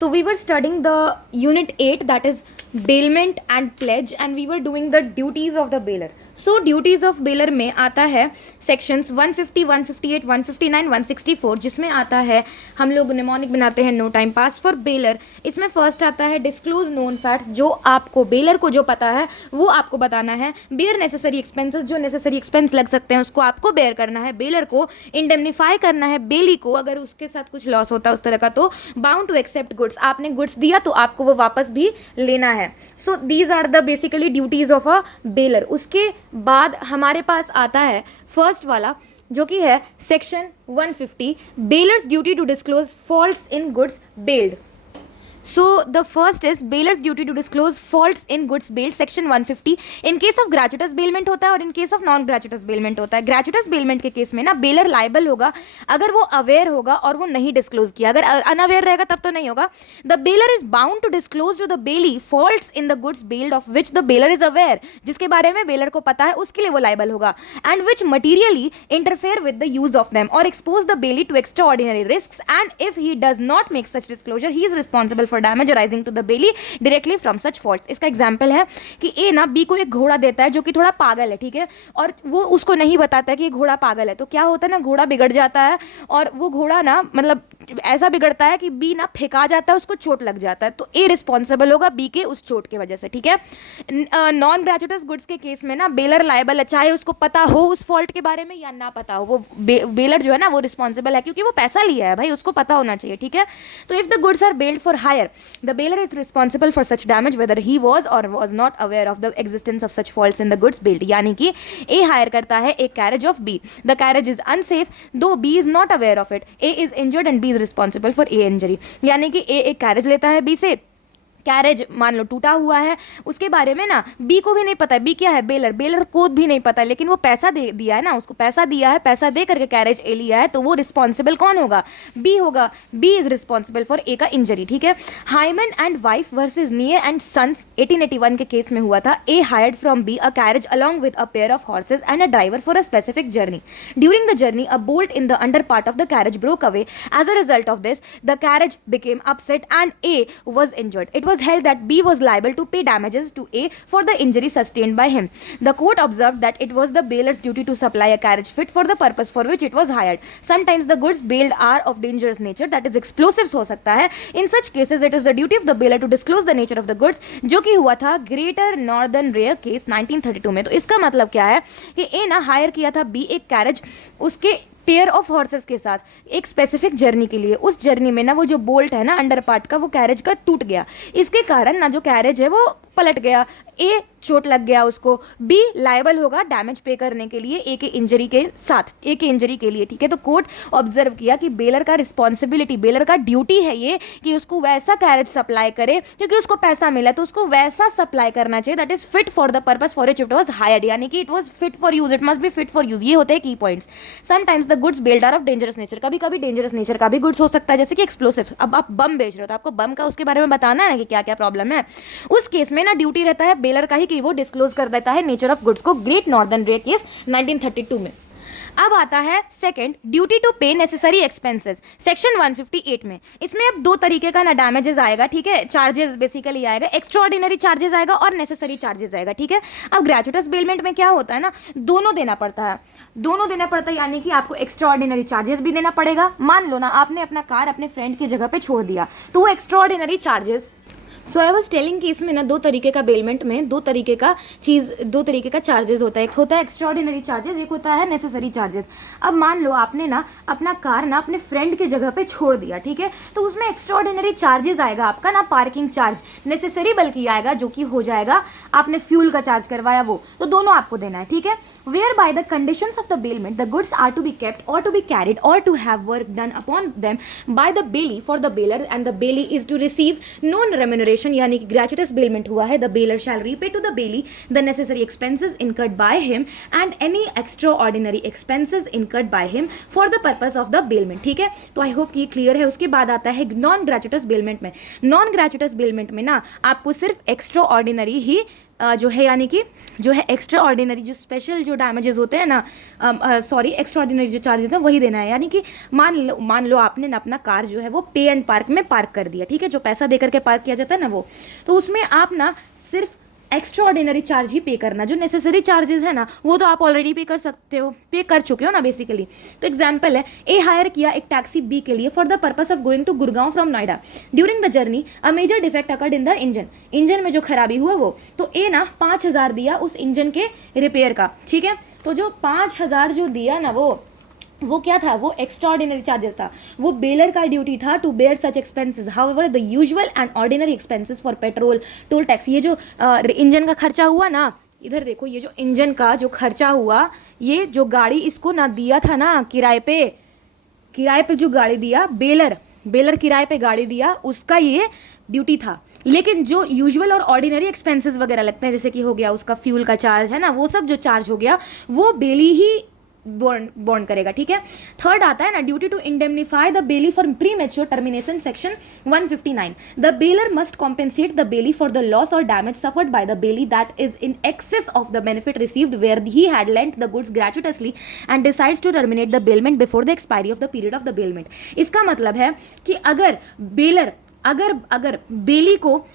So we were studying the unit 8, that is bailment and pledge, and we were doing the duties of the bailer. So duties of bailer में आता है sections 150, 158, 159, 164, जिसमें आता है हम लोग mnemonic बनाते हैं no time pass for bailor. इसमें फर्स्ट आता है डिस्क्लोज नोन फैक्ट्स, जो आपको बेलर को जो पता है वो आपको बताना है. बेयर नेसेसरी एक्सपेंसेस, जो नेसेसरी एक्सपेंस लग सकते हैं उसको आपको बेयर करना है. बेलर को इंडेमनीफाई करना है बेली को अगर उसके साथ कुछ लॉस होता है उस तरह का. तो बाउंड टू एक्सेप्ट गुड्स, आपने गुड्स दिया तो आपको वो वापस भी लेना है. So these are the basically duties of a bailor. उसके बाद हमारे पास आता है फर्स्ट वाला जो कि है section 150, bailor's duty to disclose faults in goods bailed. So the first is bailor's duty to disclose faults in goods bailed, section 150. In case of gratuitous bailment होता है और in case of non gratuitous bailment होता है. gratuitous bailment के case में ना baler liable होगा अगर वो अवेयर होगा और वो नहीं डिस्क्लोज किया. अगर अनअवेयर रहेगा तब तो नहीं होगा. The bailor is bound to disclose to the bailee faults in the goods bailed of which the bailor is aware, जिसके बारे में बेलर को पता है उसके लिए वो लाइबल होगा. And which materially interfere with the use of them और expose the bailee to extraordinary risk, and if he does not make such disclosure he is responsible for damage arising to the bailee directly from such faults. इसका example है कि ए ना B को एक घोड़ा देता है जो कि थोड़ा पागल है, ठीक है, और वो उसको नहीं बताता है कि घोड़ा पागल है. तो क्या होता है ना, घोड़ा बिगड़ जाता है और वो घोड़ा ना मतलब ऐसा बिगड़ता है कि बी ना फेंका जाता है, उसको चोट लग जाता है. तो ए रिस्पॉन्सिबल होगा बी के उस चोट की वजह से, ठीक है. नॉन ग्रेचुइटस गुड्स के केस में ना बेलर लायबल है, चाहे उसको पता हो उस फॉल्ट के बारे में या ना पता हो. वो बेलर जो है ना वो रिस्पॉन्सिबल है क्योंकि वो पैसा लिया है भाई, उसको पता होना चाहिए, ठीक है. तो if the goods are bailed for hire the bailor is responsible for such damage whether he was और was not aware of the existence of such faults in the goods bailed. यानी कि ए हायर करता है एक carriage of B, the carriage is unsafe though B is not aware of it, A is injured and B is responsible for A injury. यानी कि ए एक carriage लेता है बी से, कैरेज मान लो टूटा हुआ है, उसके बारे में ना बी को भी नहीं पता है. बी क्या है, बेलर को भी नहीं पता है, लेकिन वो पैसा दे दिया है ना, उसको पैसा दिया है, पैसा दे करके कैरेज ए लिया है, तो वो रिस्पॉन्सिबल कौन होगा, बी होगा. B is responsible for A का इंजरी, ठीक है. Hyman and wife versus Nye and sons 1881 के केस में हुआ था. A hired from B a carriage along with a pair of horses and a driver for a specific journey. During the journey a bolt in the under part of the carriage broke away. As a result of this the carriage became upset and A was injured. It was held that B was liable to pay damages to A for the injury sustained by him. The court observed that it was the bailor's duty to supply a carriage fit for the purpose for which it was hired. Sometimes the goods bailed are of dangerous nature, that is explosives हो सकता है. In such cases it is the duty of the bailor to disclose the nature of the goods, जो कि हुआ था greater northern rare case 1932 में. तो इसका मतलब क्या है कि ए ना हायर किया था बी एक कैरेज उसके पेयर ऑफ हॉर्सेस के साथ एक स्पेसिफिक जर्नी के लिए. उस जर्नी में ना वो जो बोल्ट है ना अंडर पार्ट का वो कैरेज का टूट गया. इसके कारण ना जो कैरेज है वो पलट गया, ए चोट लग गया उसको, बी लायबल होगा डैमेज पे करने के लिए ए के इंजरी के साथ, ए के इंजरी के लिए, ठीक है. तो कोर्ट ऑब्जर्व किया कि बेलर का रिस्पॉन्सिबिलिटी, बेलर का ड्यूटी है ये कि उसको वैसा कैरेज सप्लाई करे क्योंकि उसको पैसा मिला, तो उसको वैसा सप्लाई करना चाहिए that is fit for the purpose for which it was hired. यानी कि it was fit for use, it must be fit for use. ये होते हैं की points. Sometimes the goods bailed are of dangerous nature, कभी कभी dangerous nature का भी गुड्स हो सकता है, जैसे कि एक्सप्लोसिव. अब आप बम बेच रहे हो तो आपको बम का उसके बारे में बताना है ना कि क्या क्या प्रॉब्लम है. उस केस में ना ड्यूटी रहता है बेलर का ही कि वो डिस्क्लोज कर देता है नेचर ऑफ गुड्स को. ग्रेट नॉर्दर्न रेयर केस 1932 में. अब आता है सेकंड, ड्यूटी टू पे नेसेसरी एक्सपेंसेस, सेक्शन 158 में. इसमें अब दो तरीके का ना डैमेजेस आएगा, ठीक है, चार्जेस बेसिकली आएगा, एक्स्ट्रा ऑर्डिनरी चार्जेस आएगा और नेसेसरी चार्जेस आएगा, ठीक है. अब ग्रेचुइटस बेलमेंट में क्या होता है ना, दोनों देना पड़ता है, दोनों देना पड़ता है. यानी कि आपको एक्स्ट्रा ऑर्डिनरी चार्जेस भी देना पड़ेगा. मान लो ना आपने अपना कार अपने फ्रेंड की जगह पे छोड़ दिया, तो वो extra ordinary charges. So I was telling कि इसमें ना दो तरीके का बेलमेंट में दो तरीके का चार्जेस होता है. एक होता है एक्स्ट्रा ऑर्डिनरी चार्जेस, एक होता है नेसेसरी चार्जेस. अब मान लो आपने ना अपना कार ना अपने फ्रेंड की जगह पे छोड़ दिया, ठीक है, तो उसमें एक्स्ट्रा ऑर्डिनरी चार्जेस आएगा आपका ना पार्किंग चार्ज, नेसेसरी बल्कि आएगा जो कि हो जाएगा आपने फ्यूल का चार्ज करवाया वो, तो दोनों आपको देना है, ठीक है. Where by the conditions of the bailment the goods are to be kept और टू बी कैरिड और to have work done upon them by the bailee for the bailor and the bailee is to receive non remuneration. यानी कि gratuitous bailment हुआ है, the bailor shall repay to the bailee the necessary expenses incurred by him and any extraordinary expenses incurred by him for the purpose of the bailment, ठीक है. तो आई hope कि clear है. उसके बाद आता है नॉन ग्रेचुइटस बेलमेंट में. नॉन ग्रेचुइटस बेलमेंट में ना आपको सिर्फ एक्स्ट्रा ऑर्डिनरी ही जो है यानी कि जो है एक्स्ट्रा ऑर्डिनरी जो स्पेशल जो डैमेजेस होते हैं ना, सॉरी एक्स्ट्रा ऑर्डिनरी जो चार्जेस हैं वही देना है। यानी कि मान लो आपने ना अपना कार जो है वो पे एंड पार्क में पार्क कर दिया, ठीक है, जो पैसा देकर के पार्क किया जाता है ना वो, तो उसमें आप ना सिर्फ एक्स्ट्रा ऑर्डिनरी चार्ज ही पे करना, जो नेसेसरी चार्जेस है ना वो तो आप ऑलरेडी पे कर सकते हो, पे कर चुके हो ना बेसिकली। तो एग्जांपल है, ए हायर किया एक टैक्सी बी के लिए for the purpose of going to Gurgaon from Noida. During the journey a major defect occurred in the engine में जो खराबी हुआ वो, तो ए ना 5,000 दिया उस इंजन के रिपेयर का, ठीक है। तो जो 5,000 जो दिया ना वो क्या था, वो एक्स्ट्रा ऑर्डिनरी चार्जेस था, वो बेलर का ड्यूटी था to bear such expenses. However the usual and ordinary expenses for petrol, toll tax, ये जो इंजन का खर्चा हुआ ना, इधर देखो, ये जो इंजन का जो खर्चा हुआ, ये जो गाड़ी इसको ना दिया था ना किराए पे जो गाड़ी दिया, बेलर किराए पे गाड़ी दिया, उसका ये ड्यूटी था। लेकिन जो यूजुअल और ऑर्डिनरी एक्सपेंसेस वगैरह लगते हैं, जैसे कि हो गया उसका फ्यूल का चार्ज है ना, वो सब जो चार्ज हो गया वो बेली ही बॉन्ड करेगा, ठीक है। थर्ड आता है ना, duty to indemnify the bailee for premature termination, section 159। The bailor must compensate the bailee for the loss और damage suffered by the bailee that is in excess of the benefit received where he had lent the goods gratuitously and decides to terminate the bailment before the expiry of the period of the bailment. इसका मतलब है कि अगर bailee को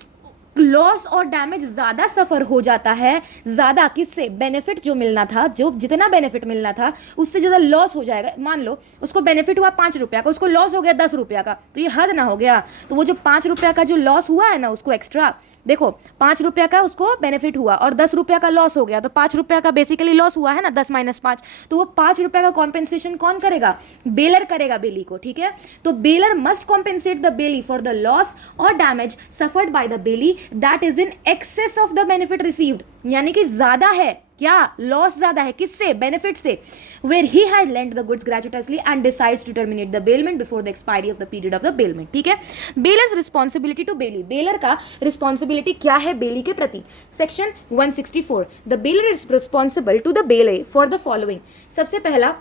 loss और damage ज़्यादा सफ़र हो जाता है, ज़्यादा किससे, बेनिफिट जो मिलना था, जो जितना बेनिफिट मिलना था उससे ज़्यादा लॉस हो जाएगा। मान लो उसको बेनिफिट हुआ 5 रुपया का, उसको लॉस हो गया 10 रुपया का, तो ये हद ना हो गया। तो वो जो 5 रुपया का जो लॉस हुआ है ना, उसको एक्स्ट्रा देखो, 5 रुपया का उसको बेनिफिट हुआ और 10 रुपया का लॉस हो गया, तो 5 रुपया का बेसिकली लॉस हुआ है ना, 10 माइनस 5, तो वो 5 रुपया का कॉम्पेंसेशन कौन करेगा, बेलर करेगा बेली को, ठीक है। तो bailor must compensate the bailee for the loss और damage suffered by the bailee that is in excess of the benefit received, यानी कि ज्यादा है क्या, लॉस ज्यादा है किससे, बेनिफिट से, where he had lent the goods gratuitously and decides to terminate the bailment before the expiry of the period of the bailment, ठीक है। Bailor's responsibility to bailee, bailor का रिस्पॉन्सिबिलिटी क्या है बेली के प्रति, section 164। The bailor is responsible to the bailee for the following. सबसे पहला,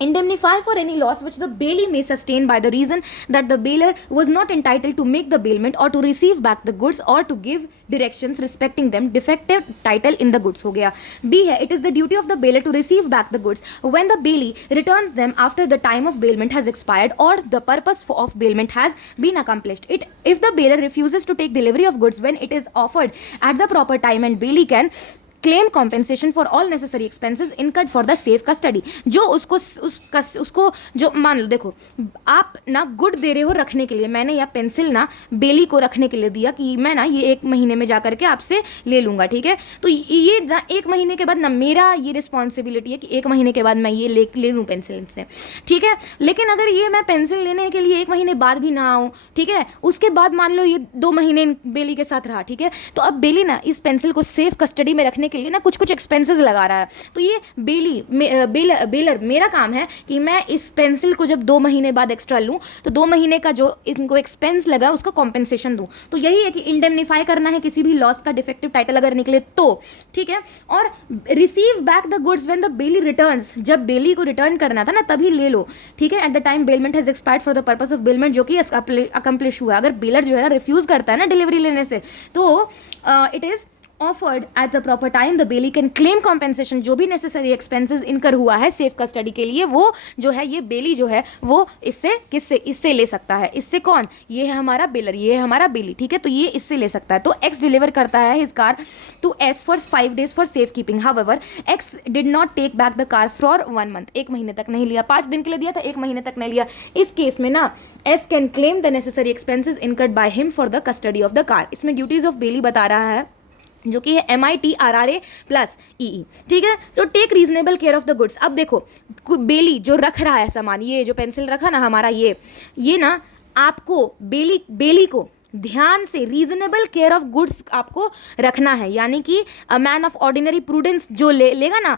indemnify for any loss which the bailee may sustain by the reason that the bailor was not entitled to make the bailment or to receive back the goods or to give directions respecting them, defective title in the goods हो गया। B है, it is the duty of the bailor to receive back the goods when the bailee returns them after the time of bailment has expired or the purpose of bailment has been accomplished. If the bailor refuses to take delivery of goods when it is offered at the proper time and bailee can claim compensation for all necessary expenses incurred for the safe custody. जो उसको जो मान लो, देखो आप ना good they रहे हो रखने के लिए, मैंने या पेंसिल ना बेली को रखने के लिए दिया कि मैं ना ये 1 महीने में जा करके आपसे ले लूँगा, ठीक है। तो ये 1 महीने के बाद ना मेरा ये रिस्पॉन्सिबिलिटी है कि 1 महीने के बाद मैं ये ले लूँ पेंसिल से, ठीक है। लेकिन अगर ये मैं पेंसिल लेने के लिए 1 महीने बाद भी ना आऊँ, ठीक है, उसके बाद मान लो ये 2 महीने बेली के साथ रहा, ठीक है, तो अब बेली ना इस पेंसिल को सेफ कस्टडी में रखने के लिए ना कुछ एक्सपेंसेस लगा रहा है। तो ये बेलर मेरा काम है कि मैं इस पेंसिल को जब 2 महीने बाद एक्स्ट्रा लूँ तो 2 महीने का जो इनको एक्सपेंस लगा उसका कॉम्पेंसेशन दूँ। तो यही है कि इंडेमनीफाई करना है किसी भी लॉस का, डिफेक्टिव टाइटल अगर निकले तो, ठीक है। और receive back the goods when the belly returns, जब बेली को रिटर्न करना था ना तभी ले लो, ठीक है। Eight the time bailment has expired for the purpose of bailment, जो कि अकम्प्लिश हुआ। अगर बेलर जो है ना रिफ्यूज करता है ना डिलीवरी लेने से, तो it is offered at the proper time, the bailey can claim compensation, जो भी necessary expenses इनकर हुआ है सेफ कस्टडी के लिए, वो जो है ये बेली जो है वो इससे ले सकता है। इससे कौन, ये है हमारा बेलर, ये है हमारा बेली, ठीक है। तो ये इससे ले सकता है। तो X डिलीवर करता है his car to S for 5 days for safe keeping. However, X did not take back the car for 1 month. 1 महीने तक नहीं लिया, 5 दिन के लिए दिया था, 1 महीने तक नहीं लिया। इस केस में ना S can claim the necessary expenses incurred by him for the custody of the car. इसमें ड्यूटीज ऑफ बेली बता रहा है जो कि है MITRRA प्लस EE, ठीक है। तो take reasonable care of the goods. अब देखो बेली जो रख रहा है सामान, ये जो पेंसिल रखा ना हमारा, ये ना आपको बेली को ध्यान से रीजनेबल केयर ऑफ गुड्स आपको रखना है। यानी कि a man of ordinary prudence जो लेगा ना,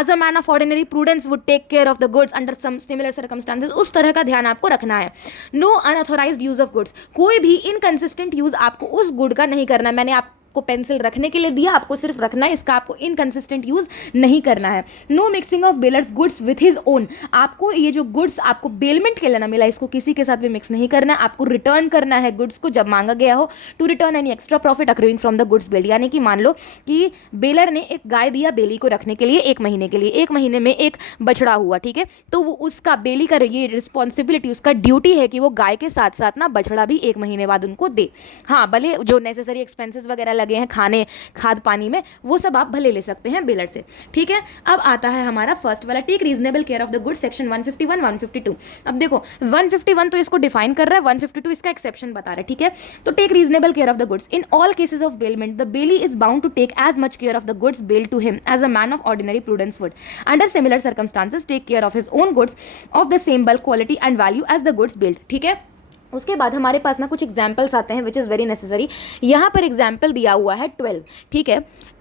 as a man of ordinary prudence would take care of the goods under some similar circumstances, उस तरह का ध्यान आपको रखना है। No unauthorised use of goods, कोई भी इनकंसिस्टेंट यूज आपको उस गुड का नहीं करना। मैंने आपको पेंसिल रखने के लिए दिया, आपको सिर्फ रखना है, इसका आपको इनकंसिस्टेंट यूज नहीं करना है। No mixing of bailor's goods with his own, आपको ये जो गुड्स आपको बेलमेंट के लिए ना मिला, इसको किसी के साथ भी मिक्स नहीं करना है, आपको रिटर्न करना है गुड्स को जब मांगा गया हो। To return any extra profit accruing from the goods bailed, यानी कि मान लो कि बेलर ने एक गाय दिया बेली को रखने के लिए 1 महीने के लिए, 1 महीने में एक बछड़ा हुआ, ठीक है, तो वो उसका बेली का ये रिस्पॉन्सिबिलिटी, उसका ड्यूटी है कि वो गाय के साथ साथ ना बछड़ा भी 1 महीने बाद उनको दे। हाँ, भले जो नेसेसरी एक्सपेंसेस वगैरह लगे हैं खाने खाद पानी में, वो सब आप भले ले सकते हैं बेलर से, ठीक है। अब आता है हमारा फर्स्ट वाला, take reasonable care of the good, section 151 152। अब देखो 151 तो इसको डिफाइन कर रहा है, 152 इसका एक्सेप्शन बता रहा है, ठीक है। तो take reasonable care of the goods, in all cases of bailment the bailee is bound to take as much care of the goods bailed to him as a man of ordinary prudence would, under similar circumstances take care of his own goods of the same bulk quality and value as the goods bailed, ठीक है। उसके बाद हमारे पास ना कुछ examples आते हैं which is very necessary. यहाँ पर एग्जाम्पल दिया हुआ है 12, ठीक है।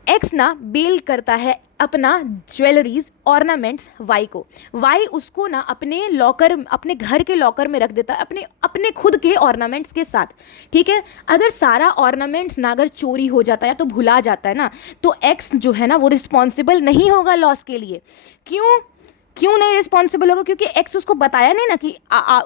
एक्स ना बेल करता है अपना ज्वेलरीज ऑर्नामेंट्स वाई को, वाई उसको ना अपने लॉकर, अपने घर के लॉकर में रख देता है अपने खुद के ऑर्नामेंट्स के साथ, ठीक है। अगर सारा ऑर्नामेंट्स ना अगर चोरी हो जाता है तो भुला जाता है ना, तो एक्स जो है ना वो रिस्पॉन्सिबल नहीं होगा लॉस के लिए। क्यों नहीं रिस्पॉन्सिबल होगा? क्योंकि एक्स उसको बताया नहीं ना कि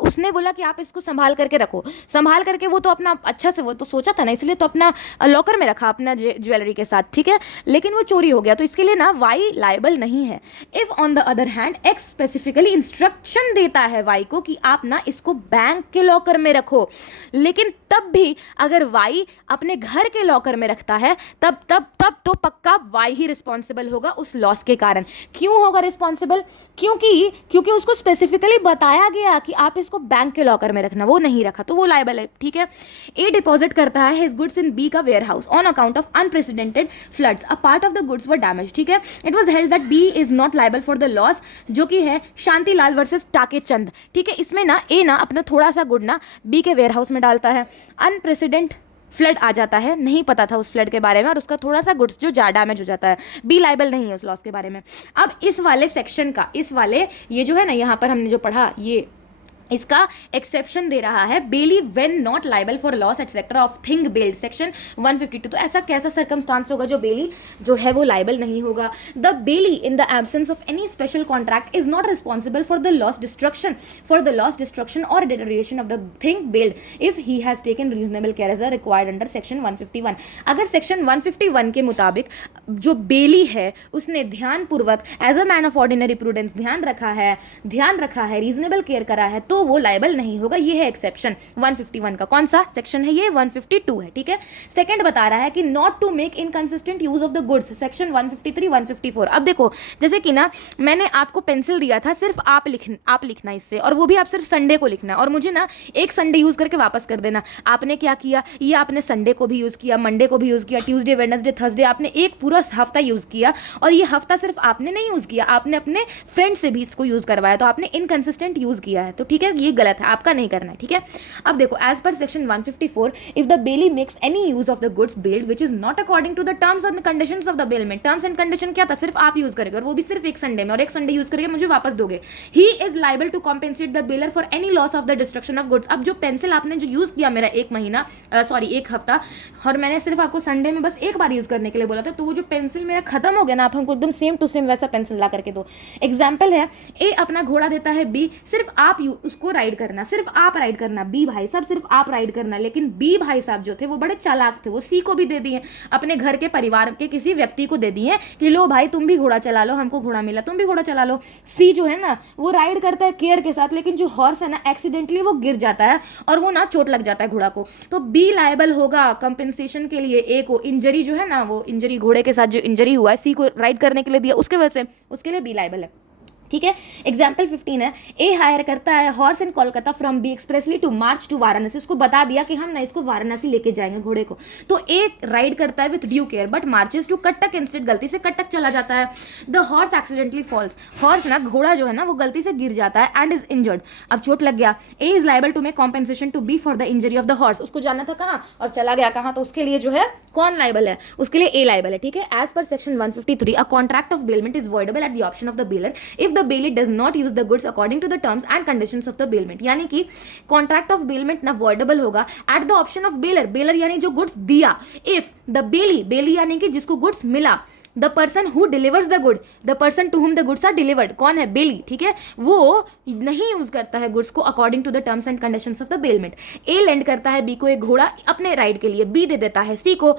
उसने बोला कि आप इसको संभाल करके रखो, संभाल करके वो तो अपना अच्छा से वो तो सोचा था ना, इसलिए तो अपना लॉकर में रखा अपना ज्वेलरी के साथ, ठीक है, लेकिन वो चोरी हो गया, तो इसके लिए ना वाई लायबल नहीं है। If on the other hand axe specifically instruction देता है वाई को कि आप ना इसको बैंक के लॉकर में रखो, लेकिन तब भी अगर वाई अपने घर के लॉकर में रखता है तब तो पक्का वाई ही रिस्पॉन्सिबल होगा उस लॉस के कारण। क्यों होगा रिस्पॉन्सिबल? क्योंकि उसको स्पेसिफिकली बताया गया कि आप इसको बैंक के लॉकर में रखना, वो नहीं रखा तो वो लायबल है, ठीक है। ए डिपॉजिट करता है हिज गुड्स इन बी का warehouse on account of unprecedented floods, a part of the goods were damage, ठीक है। It was held that B is not liable for the loss, जो कि है शांतिलाल वर्सेस टाके चंद, ठीक है। इसमें ना ए ना अपना थोड़ा सा गुड ना बी के वेयर हाउस में डालता है, अनप्रेसिडेंट फ्लड आ जाता है, नहीं पता था उस फ्लड के बारे में, और उसका थोड़ा सा गुड्स जो डैमेज हो जाता है, बी लायबल नहीं है उस लॉस के बारे में। अब इस वाले सेक्शन का, इस वाले ये जो है ना यहाँ पर हमने जो पढ़ा, ये इसका एक्सेप्शन दे रहा है, bailee when not liable for loss etcetera of thing bailed, section 152। तो ऐसा कैसा सर्कमस्टांस होगा जो बेली जो है वो लायबल नहीं होगा? The bailee in the absence of any special contract is not responsible for the loss destruction और deterioration of the thing bailed if he has taken reasonable care as required under section 151। अगर section 151 के मुताबिक जो बेली है उसने ध्यानपूर्वक as a man of ordinary prudence ध्यान रखा है, रीजनेबल केयर करा है, तो वो लायबल नहीं होगा। ये है एक्सेप्शन 151 का। कौन सा सेक्शन है ये? 152 है, ठीक है। सेकंड बता रहा है कि not to make inconsistent use of the goods, section 153 154। अब देखो जैसे कि ना मैंने आपको पेंसिल दिया था, सिर्फ आप लिखना इससे, और वो भी आप सिर्फ संडे को लिखना, और मुझे ना एक संडे यूज करके वापस कर देना। आपने क्या किया, ये आपने संडे को भी यूज किया, मंडे को भी यूज किया, ट्यूसडे वेडनेसडे थर्सडे, आपने एक पूरा हफ्ता यूज किया, और ये हफ्ता सिर्फ आपने नहीं यूज किया, आपने अपने फ्रेंड से भी इसको यूज करवाया, तो आपने इनकंसिस्टेंट यूज किया है, तो ठीक है, ये गलत है, आपका नहीं करना है, ठीक है। अब देखो as per section 154, if the bailee makes any use of the goods bailed which is not according to the terms and conditions of the bailment, terms and condition क्या था? सिर्फ आप यूज करेंगे, और वो भी सिर्फ एक संडे में, और एक संडे यूज करके मुझे वापस दोगे। He is liable to compensate the bailor for any loss of the destruction of goods. अब जो पेंसिल आपने जो यूज किया मेरा एक हफ्ता, और मैंने सिर्फ आपको संडे में बस एक बार यूज करने के लिए बोला था, तो वो जो पेंसिल मेरा खत्म हो गया ना, आप हमको एकदम सेम टू सेम वैसा पेंसिल ला करके दो। एग्जाम्पल है, ए अपना घोड़ा देता है बी, सिर्फ आप उसको राइड करना, सिर्फ आप राइड करना, बी भाई साहब सिर्फ आप राइड करना, लेकिन बी भाई साहब जो थे वो बड़े चालाक थे, वो सी को भी दे दिए, अपने घर के परिवार के किसी व्यक्ति को दे दिए कि लो भाई तुम भी घोड़ा चला लो, हमको घोड़ा मिला, तुम भी घोड़ा चला लो। सी जो है ना वो राइड करता है केयर के साथ, लेकिन जो हॉर्स है ना एक्सीडेंटली वो गिर जाता है और वो ना चोट लग जाता है घोड़ा को, तो बी लायबल होगा कंपेंसेशन के लिए। ए को इंजरी जो है ना, वो इंजरी घोड़े के साथ जो इंजरी हुआ है, सी को राइड करने के लिए दिया, उसके वजह से उसके लिए बी लायबल है, ठीक है। एग्जाम्पल 15 है, ए हायर करता है horse in Kolkata from B expressly to march to Varanasi, उसको बता दिया कि हम ना इसको वाराणसी लेके जाएंगे घोड़े को, तो ए राइड करता है with due care but marches to Cuttack instead, गलती से कटक चला जाता है। The horse accidentally falls, horse ना घोड़ा जो है ना वो गलती से गिर जाता है एंड इज इंजर्ड, अब चोट लग गया। A is liable to make compensation to B for the injury of the horse, उसको जाना था कहाँ और चला गया कहाँ, तो उसके लिए जो है कौन लायबल है? उसके लिए ए लायबल है, ठीक है। As per section 153 a contract of bailment is voidable at the option of the bailor if the bailee does not use the goods according to the terms and conditions of the bailment, यानी कि contract of bailment ना voidable होगा at the option of bailor, bailor यानी जो goods दिया, if the बेली, बेली यानी कि जिसको गुड्स मिला, the person who delivers the good, the person to whom the goods are delivered, कौन है, बेली, ठीक है, वो नहीं यूज करता है गुड्स को according to the terms and conditions of the bailment. A lend करता है बी को एक घोड़ा अपने राइड के लिए, बी दे देता है सी को,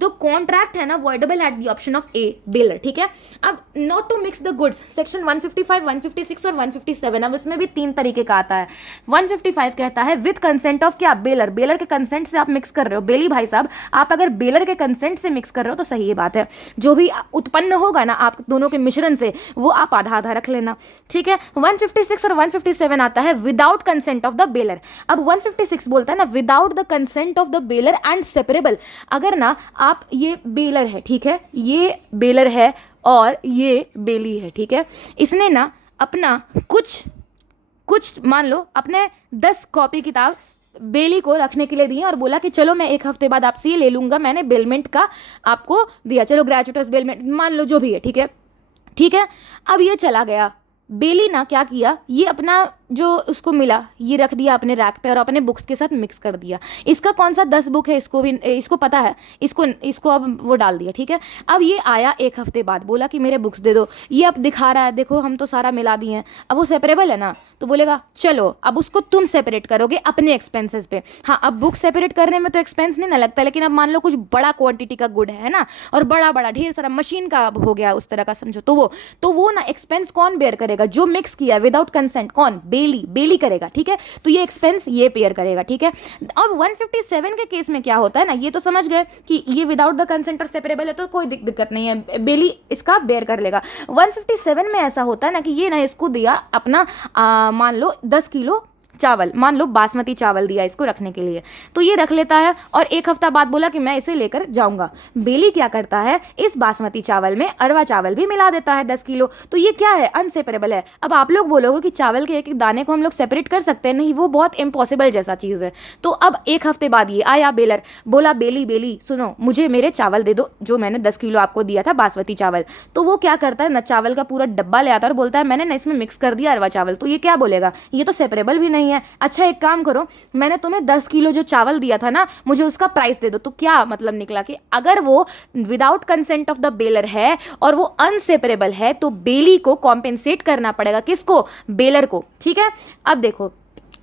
तो कॉन्ट्रैक्ट है ना voidable at the option of A, bailor, ठीक है। अब not to mix the goods, section 155, 156 और 157, अब इसमें भी 3 तरीके का आता है। 155 कहता है विद कंसेंट ऑफ क्या, बेलर, बेलर के कंसेंट से आप मिक्स कर रहे हो, बेली भाई साहब आप अगर बेलर के कंसेंट से मिक्स कर रहे हो तो सही बात है, जो भी उत्पन्न होगा ना आप दोनों के मिश्रण से वो आप आधा आधा रख लेना, ठीक है। 156 और 157 आता है without consent of the baler. अब 156 बोलता है ना without the consent of the bailor and separable, अगर ना आप, ये बेलर है, ठीक है, ये बेलर है और ये बेली है, ठीक है, इसने ना अपना कुछ मान लो अपने 10 कॉपी किताब बेली को रखने के लिए दी और बोला कि चलो मैं 1 हफ्ते बाद आपसे ये ले लूंगा, मैंने बेलमेंट का आपको दिया, चलो ग्रेजुएटस बेलमेंट मान लो जो भी है, ठीक है, ठीक है। अब ये चला गया, बेली ना क्या किया, ये अपना जो उसको मिला ये रख दिया अपने रैक पे और अपने बुक्स के साथ मिक्स कर दिया, इसका कौन सा 10 बुक है इसको भी, इसको पता है, इसको अब वो डाल दिया, ठीक है। अब ये आया 1 हफ्ते बाद, बोला कि मेरे बुक्स दे दो, ये अब दिखा रहा है देखो हम तो सारा मिला दिए हैं, अब वो सेपरेबल है ना, तो बोलेगा चलो अब उसको तुम सेपरेट करोगे अपने एक्सपेंसेस पे। हाँ, अब बुक सेपरेट करने में तो एक्सपेंस नहीं ना लगता, लेकिन अब मान लो कुछ बड़ा क्वांटिटी का गुड है ना, और बड़ा बड़ा ढेर सारा मशीन का हो गया उस तरह का, समझो, तो वो ना एक्सपेंस कौन बेयर करेगा, जो मिक्स किया विदाउट कंसेंट, कौन, बेली करेगा, ठीक है, तो ये एक्सपेंस ये पेयर करेगा, ठीक है। अब 157 के केस में क्या होता है ना, ये तो समझ गए कि ये विदाउट द कंसेंट और सेपरेबल है तो कोई दिक्कत नहीं है, बेली इसका बेयर कर लेगा। 157 में ऐसा होता है ना कि ये ना इसको दिया अपना मान लो 10 किलो चावल, मान लो बासमती चावल दिया इसको रखने के लिए, तो ये रख लेता है और 1 हफ्ता बाद बोला कि मैं इसे लेकर जाऊंगा। बेली क्या करता है, इस बासमती चावल में अरवा चावल भी मिला देता है 10 किलो, तो ये क्या है, अनसेपरेबल है। अब आप लोग बोलोगे कि चावल के एक एक दाने को हम लोग सेपरेट कर सकते हैं, नहीं, वो बहुत इम्पॉसिबल जैसा चीज़ है। तो अब 1 हफ्ते बाद ये आया बेलर, बोला बेली सुनो मुझे मेरे चावल दे दो जो मैंने 10 किलो आपको दिया था बासमती चावल, तो वो क्या करता है ना, चावल का पूरा डब्बा ले आता है और बोलता है मैंने ना इसमें मिक्स कर दिया अरवा चावल, तो ये क्या बोलेगा, ये तो सेपरेबल भी नहीं है। अच्छा एक काम करो, मैंने तुम्हें 10 किलो जो चावल दिया था ना, मुझे उसका प्राइस दे दो, तो क्या मतलब निकला कि अगर वो without consent of the baler है और वो अनसेपरेबल है तो बेली को कॉम्पेंसेट करना पड़ेगा, किसको, बेलर को, ठीक है। अब देखो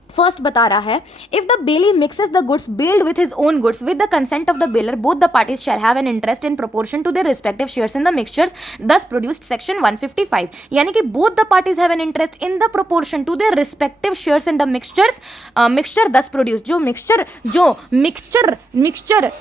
फर्स्ट बता रहा है if the bailee mixes the goods bailed with his own goods with the consent of the bailor both the parties shall have an interest in proportion to their respective shares in the mixtures thus produced, section 155, यानी कि both the parties have an interest in the proportion to their respective shares in the mixtures, mixture thus produce, जो mixture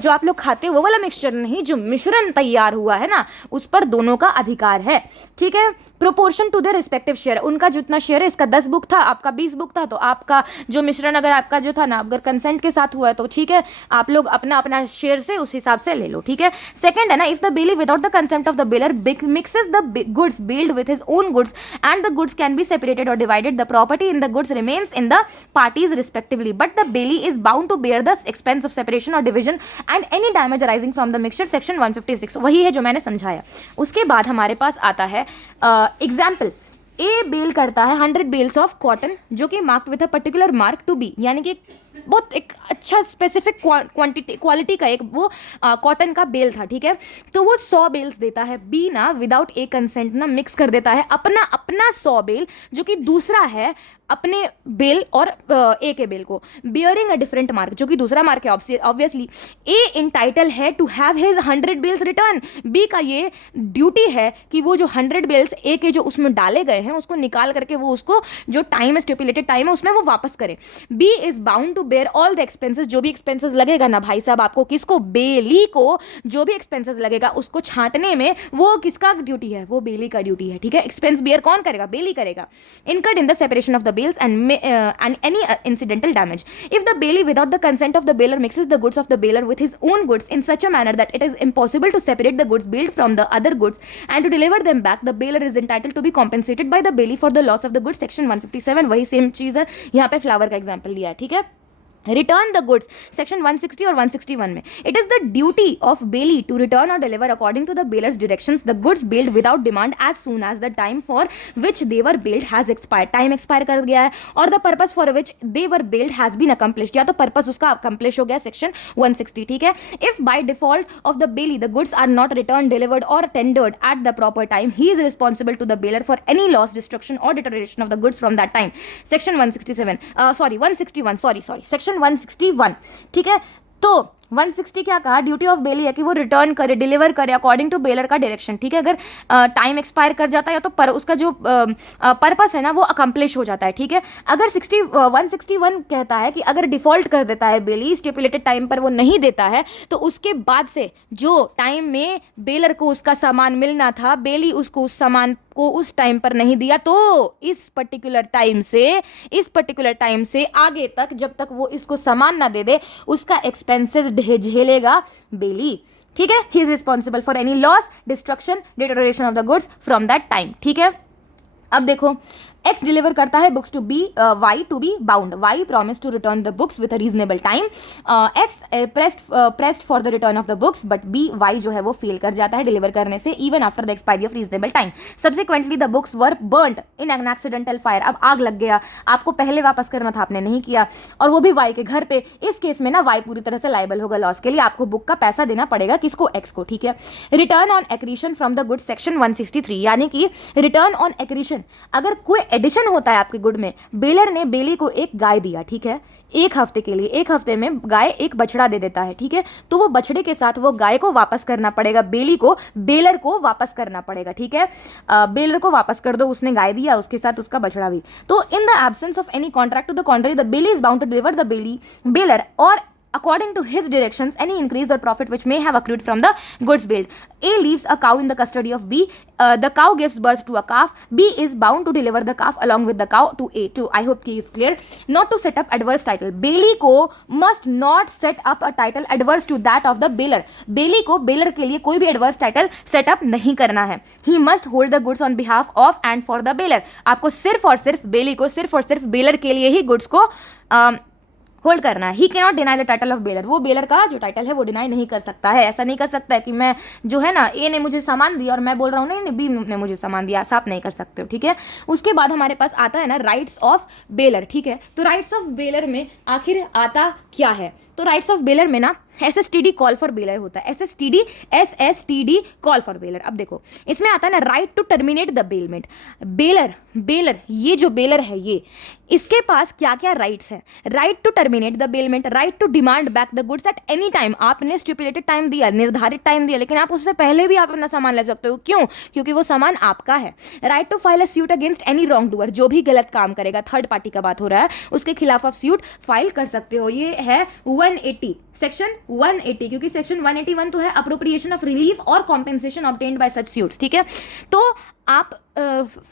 जो आप लोग खाते हो वो वाला मिक्सचर नहीं, जो मिश्रण तैयार हुआ है ना उस पर दोनों का अधिकार है, ठीक है। Proportion to their respective share, उनका जितना शेयर है, इसका 10 बुक था आपका 20 बुक था, तो आपका जो मिश्रण अगर आपका जो था ना अगर कंसेंट के साथ हुआ है तो ठीक है, आप लोग अपना अपना शेयर से उस हिसाब से ले लो, ठीक है। सेकंड है ना, if the bailee without the consent of the bailor mixes the goods bailed with his own goods and the goods can be separated or divided, the property in the goods remains in the parties respectively but the bailee is bound to bear the expense of separation or division and any damage arising from the mixture, section 156, वही है जो मैंने समझाया। उसके बाद हमारे पास आता है एग्जाम्पल, ए बेल करता है 100 बेल्स ऑफ कॉटन जो कि marked with a particular mark to be, यानी कि बहुत एक अच्छा स्पेसिफिक क्वालिटी का एक वो कॉटन का बेल था, ठीक है। तो वो 100 बेल्स देता है, बी ना विदाउट ए कंसेंट ना मिक्स कर देता है अपना 100 बेल जो कि दूसरा है अपने बेल और ए के बेल को, बियरिंग अ डिफरेंट मार्क, जो कि दूसरा मार्क है ऑब्वियसली। ए इंटाइटल है to have his 100 bales return, B का ये ड्यूटी है कि वो जो 100 बेल्स ए के जो उसमें डाले गए हैं उसको निकाल करके वो उसको जो टाइम है स्टिपुलेटेड टाइम है उसमें वो वापस करे। B is bound to bear all the expenses, जो भी एक्सपेंसेस लगेगा ना भाई साहब आपको, किसको, बेली को, जो भी एक्सपेंसेस लगेगा उसको छांटने में वो किसका ड्यूटी है, वो बेली का ड्यूटी है, ठीक है। एक्सपेंस बियर कौन करेगा, बेली करेगा। Incurred in the separation of the bales and any incidental damage. If the bailee without the consent of the baler mixes the goods of the baler with his own goods in such a manner that it is impossible to separate the goods bailed from the other goods and to deliver them back, the baler is entitled to be compensated by the bailee for the loss of the goods, section 157, वही same चीज है, यहाँ पे flower का example लिया है, ठीक है। रिटर्न द गुड्स सेक्शन 160 और 161 में it is the duty of bailee to return or deliver according to the bailor's directions the goods bailed without demand as soon as the time for which they were bailed has expired, time expire कर गया है और the purpose for which they were bailed has been accomplished, या तो purpose उसका accomplish हो गया section 160, ठीक है। If by default of the bailee the goods are not return delivered or tendered at the proper time he is responsible to the bailor for any loss destruction or deterioration of the goods from that time, section 161 sorry section 161, ठीक है। तो 160 क्या कहा, duty of बेली है कि वो return करे, deliver करे अकॉर्डिंग टू बेलर का डायरेक्शन, ठीक है। अगर टाइम एक्सपायर कर जाता है या तो उसका जो पर्पस है ना वो अकम्प्लिश हो जाता है, ठीक है। अगर 161 कहता है कि अगर डिफॉल्ट कर देता है बेली, स्टिपुलेटेड टाइम पर वो नहीं देता है, तो उसके बाद से जो टाइम में बेलर को उसका सामान मिलना था, बेली उसको उस सामान को उस टाइम पर नहीं दिया, तो इस पर्टिकुलर टाइम से आगे तक जब तक वो इसको सामान ना दे दे उसका एक्सपेंसेस झेलेगा बेली, ठीक है। He is responsible for any loss destruction deterioration of the goods from that time, ठीक है। अब देखो X डिलीवर करता है books to B, Y to B bound, Y promise to return the books with a reasonable time, X pressed for the return of the books but B Y जो है वो fail कर जाता है deliver करने से even after the expiry of reasonable time. Subsequently the books were burned in an accidental fire, अब आग लग गया, आपको पहले वापस करना था, आपने नहीं किया, और वो भी Y के घर पे। इस केस में ना Y पूरी तरह से लायबल होगा लॉस के लिए, आपको बुक का पैसा देना पड़ेगा, किसको, X को, ठीक है। Return on accretion from the goods section 163, यानी कि रिटर्न ऑन एक्रीशन, अगर कोई एडिशन होता है आपके गुड में, बेलर ने बेली को एक गाय दिया, ठीक है, एक हफ्ते के लिए, एक हफ्ते में गाय एक बछड़ा दे देता है, ठीक है, तो वो बछड़े के साथ वो गाय को वापस करना पड़ेगा बेली को, बेलर को वापस करना पड़ेगा, ठीक है। बेलर को वापस कर दो, उसने गाय दिया, उसके साथ उसका बछड़ा भी। तो in the absence of any contract to the contrary the bailee is bound to deliver the bailor और according to his directions any increase or profit which may have accrued from the goods billed. A leaves a cow in the custody of B, the cow gives birth to a calf, B is bound to deliver the calf along with the cow to A. To I hope he is clear. Not to set up adverse title, Bailey को must not set up a title adverse to that of the bailor. Bailey को baler के लिए कोई भी adverse title set up नहीं करना है. He must hold the goods on behalf of and for the bailor. आपको सिर्फ और सिर्फ बेली को सिर्फ और सिर्फ बेलर के लिए ही गुड्स को होल्ड करना है। He can not deny the title of baler, वो बेलर का जो टाइटल है वो डिनाई नहीं कर सकता है। ऐसा नहीं कर सकता है कि मैं जो है ना ए ने मुझे सामान दिया और मैं बोल रहा हूँ नहीं बी ने मुझे सामान दिया, ऐसा आप नहीं कर सकते हो, ठीक है। उसके बाद हमारे पास आता है ना राइट्स ऑफ बेलर, ठीक है। तो राइट्स ऑफ बेलर में आखिर आता क्या है, तो राइट्स ऑफ बेलर में ना SSTD कॉल फॉर बेलर होता है, SSTD कॉल फॉर बेलर। अब देखो इसमें आता है ना right to terminate the bailment, bailor ये जो बेलर है ये, इसके पास क्या क्या राइट्स हैं, right to terminate the bailment, right to demand back the goods at any time, आपने स्टिपुलेटेड टाइम दिया, निर्धारित टाइम दिया, लेकिन आप उससे पहले भी आप अपना सामान ले सकते हो, क्यों, क्योंकि वो सामान आपका है। Right to file a suit against any wrong doer, जो भी गलत काम करेगा, थर्ड पार्टी का बात हो रहा है, उसके खिलाफ आप सूट फाइल कर सकते हो। ये है 180 सेक्शन 180, क्योंकि सेक्शन 181 तो है अप्रोप्रिएशन ऑफ रिलीफ और compensation obtained by such suits, ठीक है। तो आप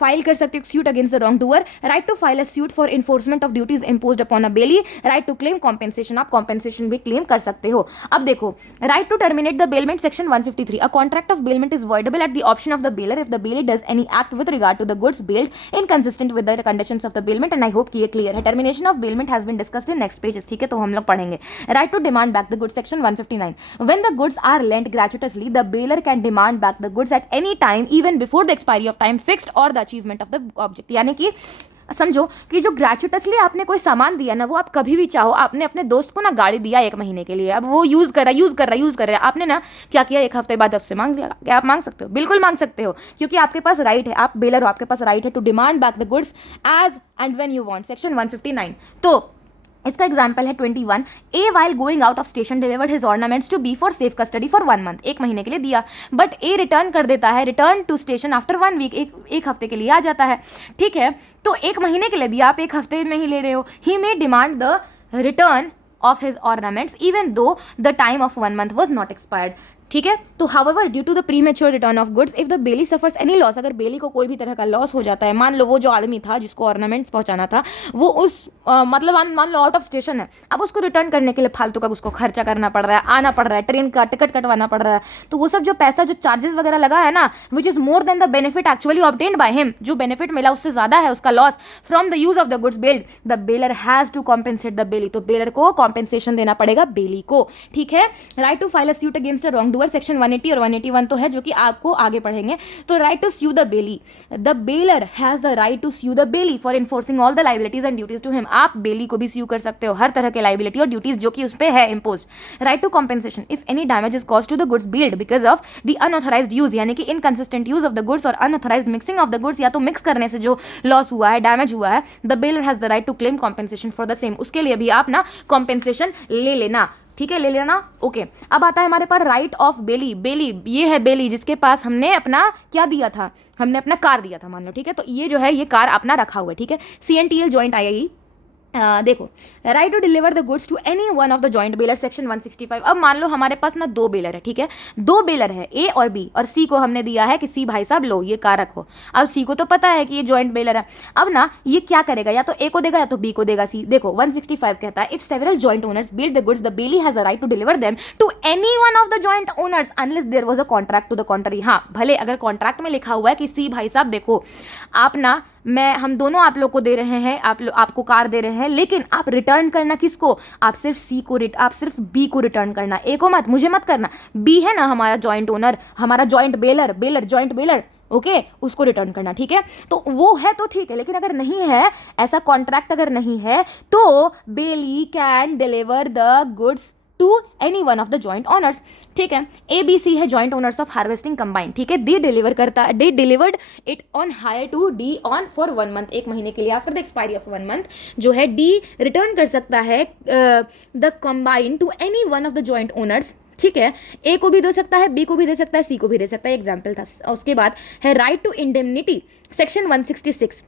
फाइल कर सकते हो suit against the wrongdoer, right to file a suit for enforcement of duties imposed upon a bailee, right to claim compensation, आप compensation भी क्लेम कर सकते हो। अब देखो right to terminate the bailment section 153, a contract of bailment is voidable at the option of the bailor if the bailee does any act with regard to the goods bailed inconsistent with the conditions of the bailment, and I hope कि ये clear है। Termination of bailment has been discussed in next pages, ठीक है, तो हम लोग पढ़ेंगे। Right to demand back the goods section 159, when the goods are lent gratuitously the bailor can demand back the goods at any time even before the expiry of time fixed और the achievement of the object, यानी कि समझो कि जो ग्रेचुइटसली आपने कोई सामान दिया ना, वो आप कभी भी चाहो, आपने अपने दोस्त को ना गाड़ी दिया 1 महीने के लिए, अब वो यूज कर रहा है, आपने ना क्या किया, 1 हफ्ते बाद उससे मांग लिया, क्या आप मांग सकते हो? बिल्कुल मांग सकते हो, क्योंकि आपके पास राइट है, आप बेलर हो, आपके पास राइट है to demand back the goods as and when you want, section 159। तो इसका एग्जाम्पल है 21, A while going out of station delivered his ornaments to B for safe custody for 1 month, 1 महीने के लिए दिया, बट ए रिटर्न कर देता है, return to station after 1 week, एक हफ्ते के लिए आ जाता है, ठीक है। तो 1 महीने के लिए दिया, आप 1 हफ्ते में ही ले रहे हो। He may demand the return of his ornaments even though the time of 1 month was not expired, ठीक है। तो however due to the premature return of goods if the bailee suffers any loss, अगर bailee को कोई भी तरह का loss हो जाता है, मान लो वो जो आदमी था जिसको ऑर्नामेंट्स पहुंचाना था वो उस मतलब मान लो आउट ऑफ स्टेशन है, अब उसको रिटर्न करने के लिए फालतू का उसको खर्चा करना पड़ रहा है, आना पड़ रहा है, ट्रेन का टिकट कटवाना पड़ रहा है, तो वो सब जो पैसा जो चार्जेस वगैरह लगा है ना, which is more than the benefit actually obtained by him, जो बेनिफिट मिला उससे ज्यादा है उसका loss from the use of the goods bailed, the bailor has to compensate the bailee, तो बेलर को कॉम्पेंसेशन देना पड़ेगा बेली को। ठीक है। Right to file a suit against a wrong doer, section 180 और 181 तो है जो कि आपको आगे पढ़ेंगे। तो right to sue the bailee, the bailor has the right to sue the bailee for enforcing all the liabilities and duties to him, आप बेली को भी स्यू कर सकते हो हर तरह के लाइबिलिटी और ड्यूटीज जो कि उस पे है impose. Right to compensation if any damage is cause to the goods bailed because of the unauthorised use, यानी कि inconsistent use of the goods or unauthorised mixing of the goods, या तो मिक्स करने से जो लॉस हुआ है, damage हुआ है, the bailor has the right to claim compensation for the same, उसके लिए भी आप ना कॉम्पेंसेशन ले लेना। ठीक है, ले लेना। ओके, अब आता है हमारे पास राइट ऑफ बेली। बेली ये है बेली जिसके पास हमने अपना क्या दिया था, हमने अपना कार दिया था मान लो। ठीक है, तो ये जो है ये कार अपना रखा हुआ है। ठीक है, CNTL जॉइंट आएगी। देखो, right to deliver the goods to any one of the joint bailor, section 165। अब मान लो हमारे पास ना दो बेलर है। ठीक है, दो बेलर है A और B, और C को हमने दिया है कि C भाई साहब लो ये कार रखो। अब C को तो पता है कि ये जॉइंट बेलर है, अब ना ये क्या करेगा, या तो A को देगा या तो B को देगा। C देखो 165 कहता है if several joint owners bailed the goods the bailee has a right to deliver them to any one of the joint owners unless there was a contract to the contrary. हाँ, भले अगर contract में लिखा हुआ है कि C भाई साहब देखो आप ना हम दोनों आप लोग को दे रहे हैं, आपको कार दे रहे हैं, लेकिन आप रिटर्न करना किसको, आप सिर्फ C को आप सिर्फ B को रिटर्न करना, A को मत, मुझे मत करना। B है ना हमारा जॉइंट ओनर, हमारा joint baler joint baler, okay, उसको रिटर्न करना। ठीक है, तो वो है तो ठीक है, लेकिन अगर नहीं है, ऐसा कॉन्ट्रैक्ट अगर नहीं है, तो bailee can deliver the goods to any one of the joint owners. ठीक है, ABC है joint owners of harvesting combined. ठीक है, they delivered it on hire to D on for 1 month, 1 महीने के लिए, after the expiry of 1 month जो है D रिटर्न कर सकता है the combined to any one of the joint owners. ठीक है, A को भी दे सकता है, B को भी दे सकता है, C को भी दे सकता है, एग्जाम्पल था। उसके बाद है right to indemnity, section 166।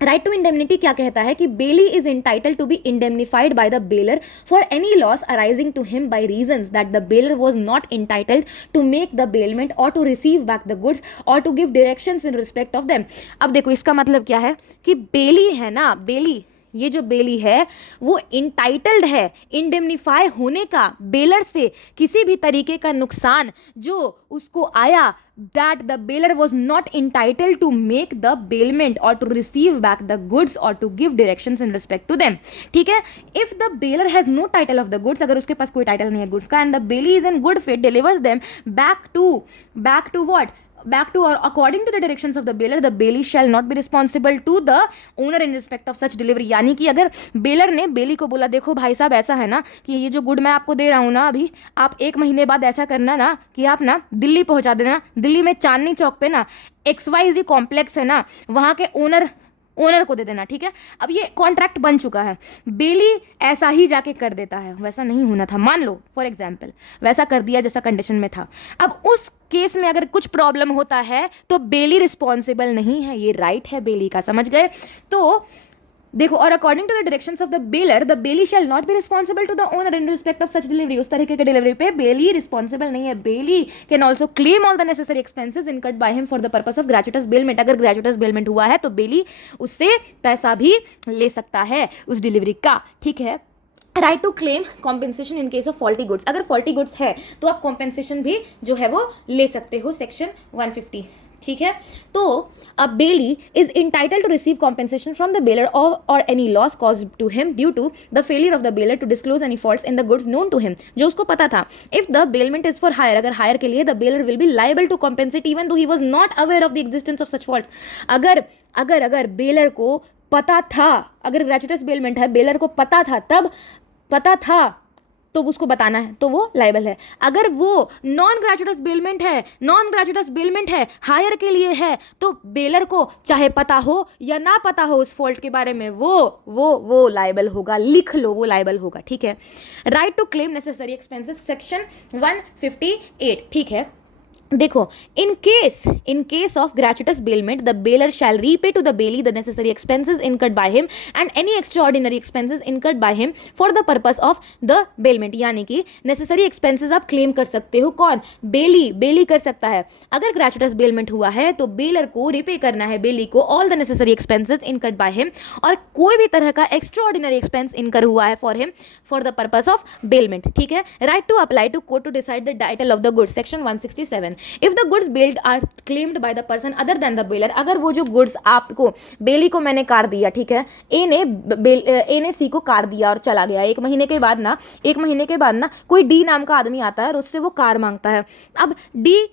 Right to indemnity क्या कहता है कि bailee is entitle to be indemnified by the bailor for any loss arising to him by reasons that the bailor was not entitled to make the bailment or to receive back the goods or to give directions in respect of them. अब देखो इसका मतलब क्या है कि बेली है ना, बेली, ये जो बेली है वो इंटाइटल्ड है इंडेमनिफाई होने का बेलर से किसी भी तरीके का नुकसान जो उसको आया, that the baler was not entitled to make the bailment or to receive back the goods or to give directions in respect to them. ठीक है, if the baler has no title of the goods, अगर उसके पास कोई title नहीं है goods का, and the bailey is in good faith delivers them back to what, back to or according to the directions of the baler, the bailey shall not be responsible to the owner in respect of such delivery। यानी कि अगर baler ने बेली को बोला देखो भाई साहब ऐसा है ना कि ये जो गुड मैं आपको दे रहा हूँ ना, अभी आप 1 महीने बाद ऐसा करना ना कि आप ना दिल्ली पहुँचा देना, दिल्ली में चांदनी चौक पे ना XYZ कॉम्प्लेक्स है ना, वहाँ के ओनर को दे देना। ठीक है, अब ये कॉन्ट्रैक्ट बन चुका है, बेली ऐसा ही जाके कर देता है, वैसा नहीं होना था, मान लो फॉर एग्जाम्पल वैसा कर दिया जैसा कंडीशन में था। अब उस केस में अगर कुछ प्रॉब्लम होता है तो बेली रिस्पॉन्सिबल नहीं है, ये राइट है बेली का, समझ गए। तो देखो, और according to the directions of the bailor the bailee shall not be responsible to the owner in respect of such delivery, उस तरीके के डिलीवरी पे बेली रिस्पॉन्सिबल नहीं है। Bailee can also claim all the necessary expenses incurred by him for the purpose of gratuitous bailment, अगर gratuitous bailment हुआ है तो बेली उससे पैसा भी ले सकता है उस डिलीवरी का। ठीक है, right to claim compensation in case of faulty goods, अगर फॉल्टी गुड्स है तो आप कॉम्पेंसेशन भी जो है वो ले सकते हो, सेक्शन 150। ठीक है, तो a bailee is entitle to receive compensation from the bailor or any loss cause to him due to the failure of the bailor to disclose any faults in the goods known to him, जो उसको पता था। If the bailment is for hire, अगर hire के लिए the bailor will be liable to compensate even though he was not aware of the existence of such faults. अगर baler को पता था, अगर ग्रेचुटस बेलमेंट है, बेलर को पता था, तब पता था तो उसको बताना है, तो वो लाइबल है। अगर वो नॉन ग्रेचुटस बेलमेंट है, हायर के लिए है, तो बेलर को चाहे पता हो या ना पता हो उस फॉल्ट के बारे में, वो लाइबल होगा, लिख लो वो लाइबल होगा। ठीक है, right to claim necessary expenses, section 158। ठीक है, देखो, in case of gratuitous bailment the bailor shall repay to the bailee the necessary expenses incurred by him and any extraordinary expenses incurred by him for the purpose of the bailment. यानी कि necessary expenses आप claim कर सकते हो, कौन? बेली कर सकता है। अगर ग्रेचुटस बेलमेंट हुआ है तो बेलर को रिपे करना है बेली को all the necessary expenses incurred by him, और कोई भी तरह का एक्स्ट्रा ऑर्डिनरी एक्सपेंस इनकर हुआ है for him for the purpose of bailment. ठीक है, right to apply to court to decide the title of the goods, section 167। If the goods bailed are claimed by the person other than the bailor, अगर वो जो goods आपको, बेली को मैंने car दिया, ठीक है, ए ने सी को कार दिया और चला गया, एक महीने के बाद ना कोई डी नाम का आदमी आता है और उससे वो कार मांगता है। अब डी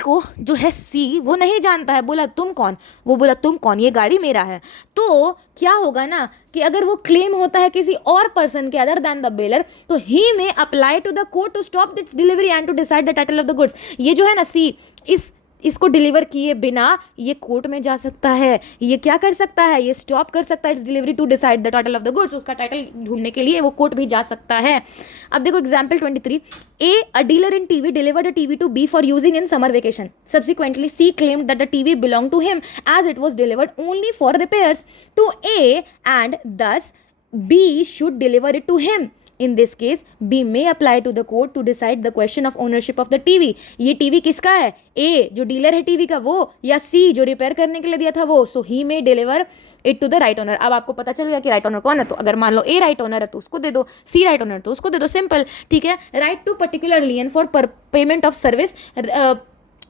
को जो है सी वो नहीं जानता है, बोला तुम कौन, वो बोला तुम कौन, ये गाड़ी मेरा है। तो क्या होगा ना कि अगर वो क्लेम होता है किसी और पर्सन के अदर देन द बेलर, तो ही में apply to the court to stop its delivery and to decide the title of the goods. ये जो है ना सी, इसको डिलीवर किए बिना ये कोर्ट में जा सकता है, ये क्या कर सकता है, ये स्टॉप कर सकता है its delivery to decide the title of the goods, उसका टाइटल ढूंढने के लिए वो कोर्ट भी जा सकता है। अब देखो example 23, a dealer in TV delivered a TV to B for using in summer vacation, subsequently C claimed that the TV belong to him as it was delivered only for repairs to A and thus B should deliver it to him. In this case, B may apply to the court to decide the question of ownership of the TV. ये TV किसका है? A जो dealer है TV का वो, या C जो repair करने के लिए दिया था वो। So he may deliver it to the right owner. अब आपको पता चल गया कि राइट ओनर कौन है। तो अगर मान लो A राइट ओनर है तो उसको दे दो, C राइट ओनर तो उसको दे दो, सिंपल। ठीक है, right to particular lien for payment of service.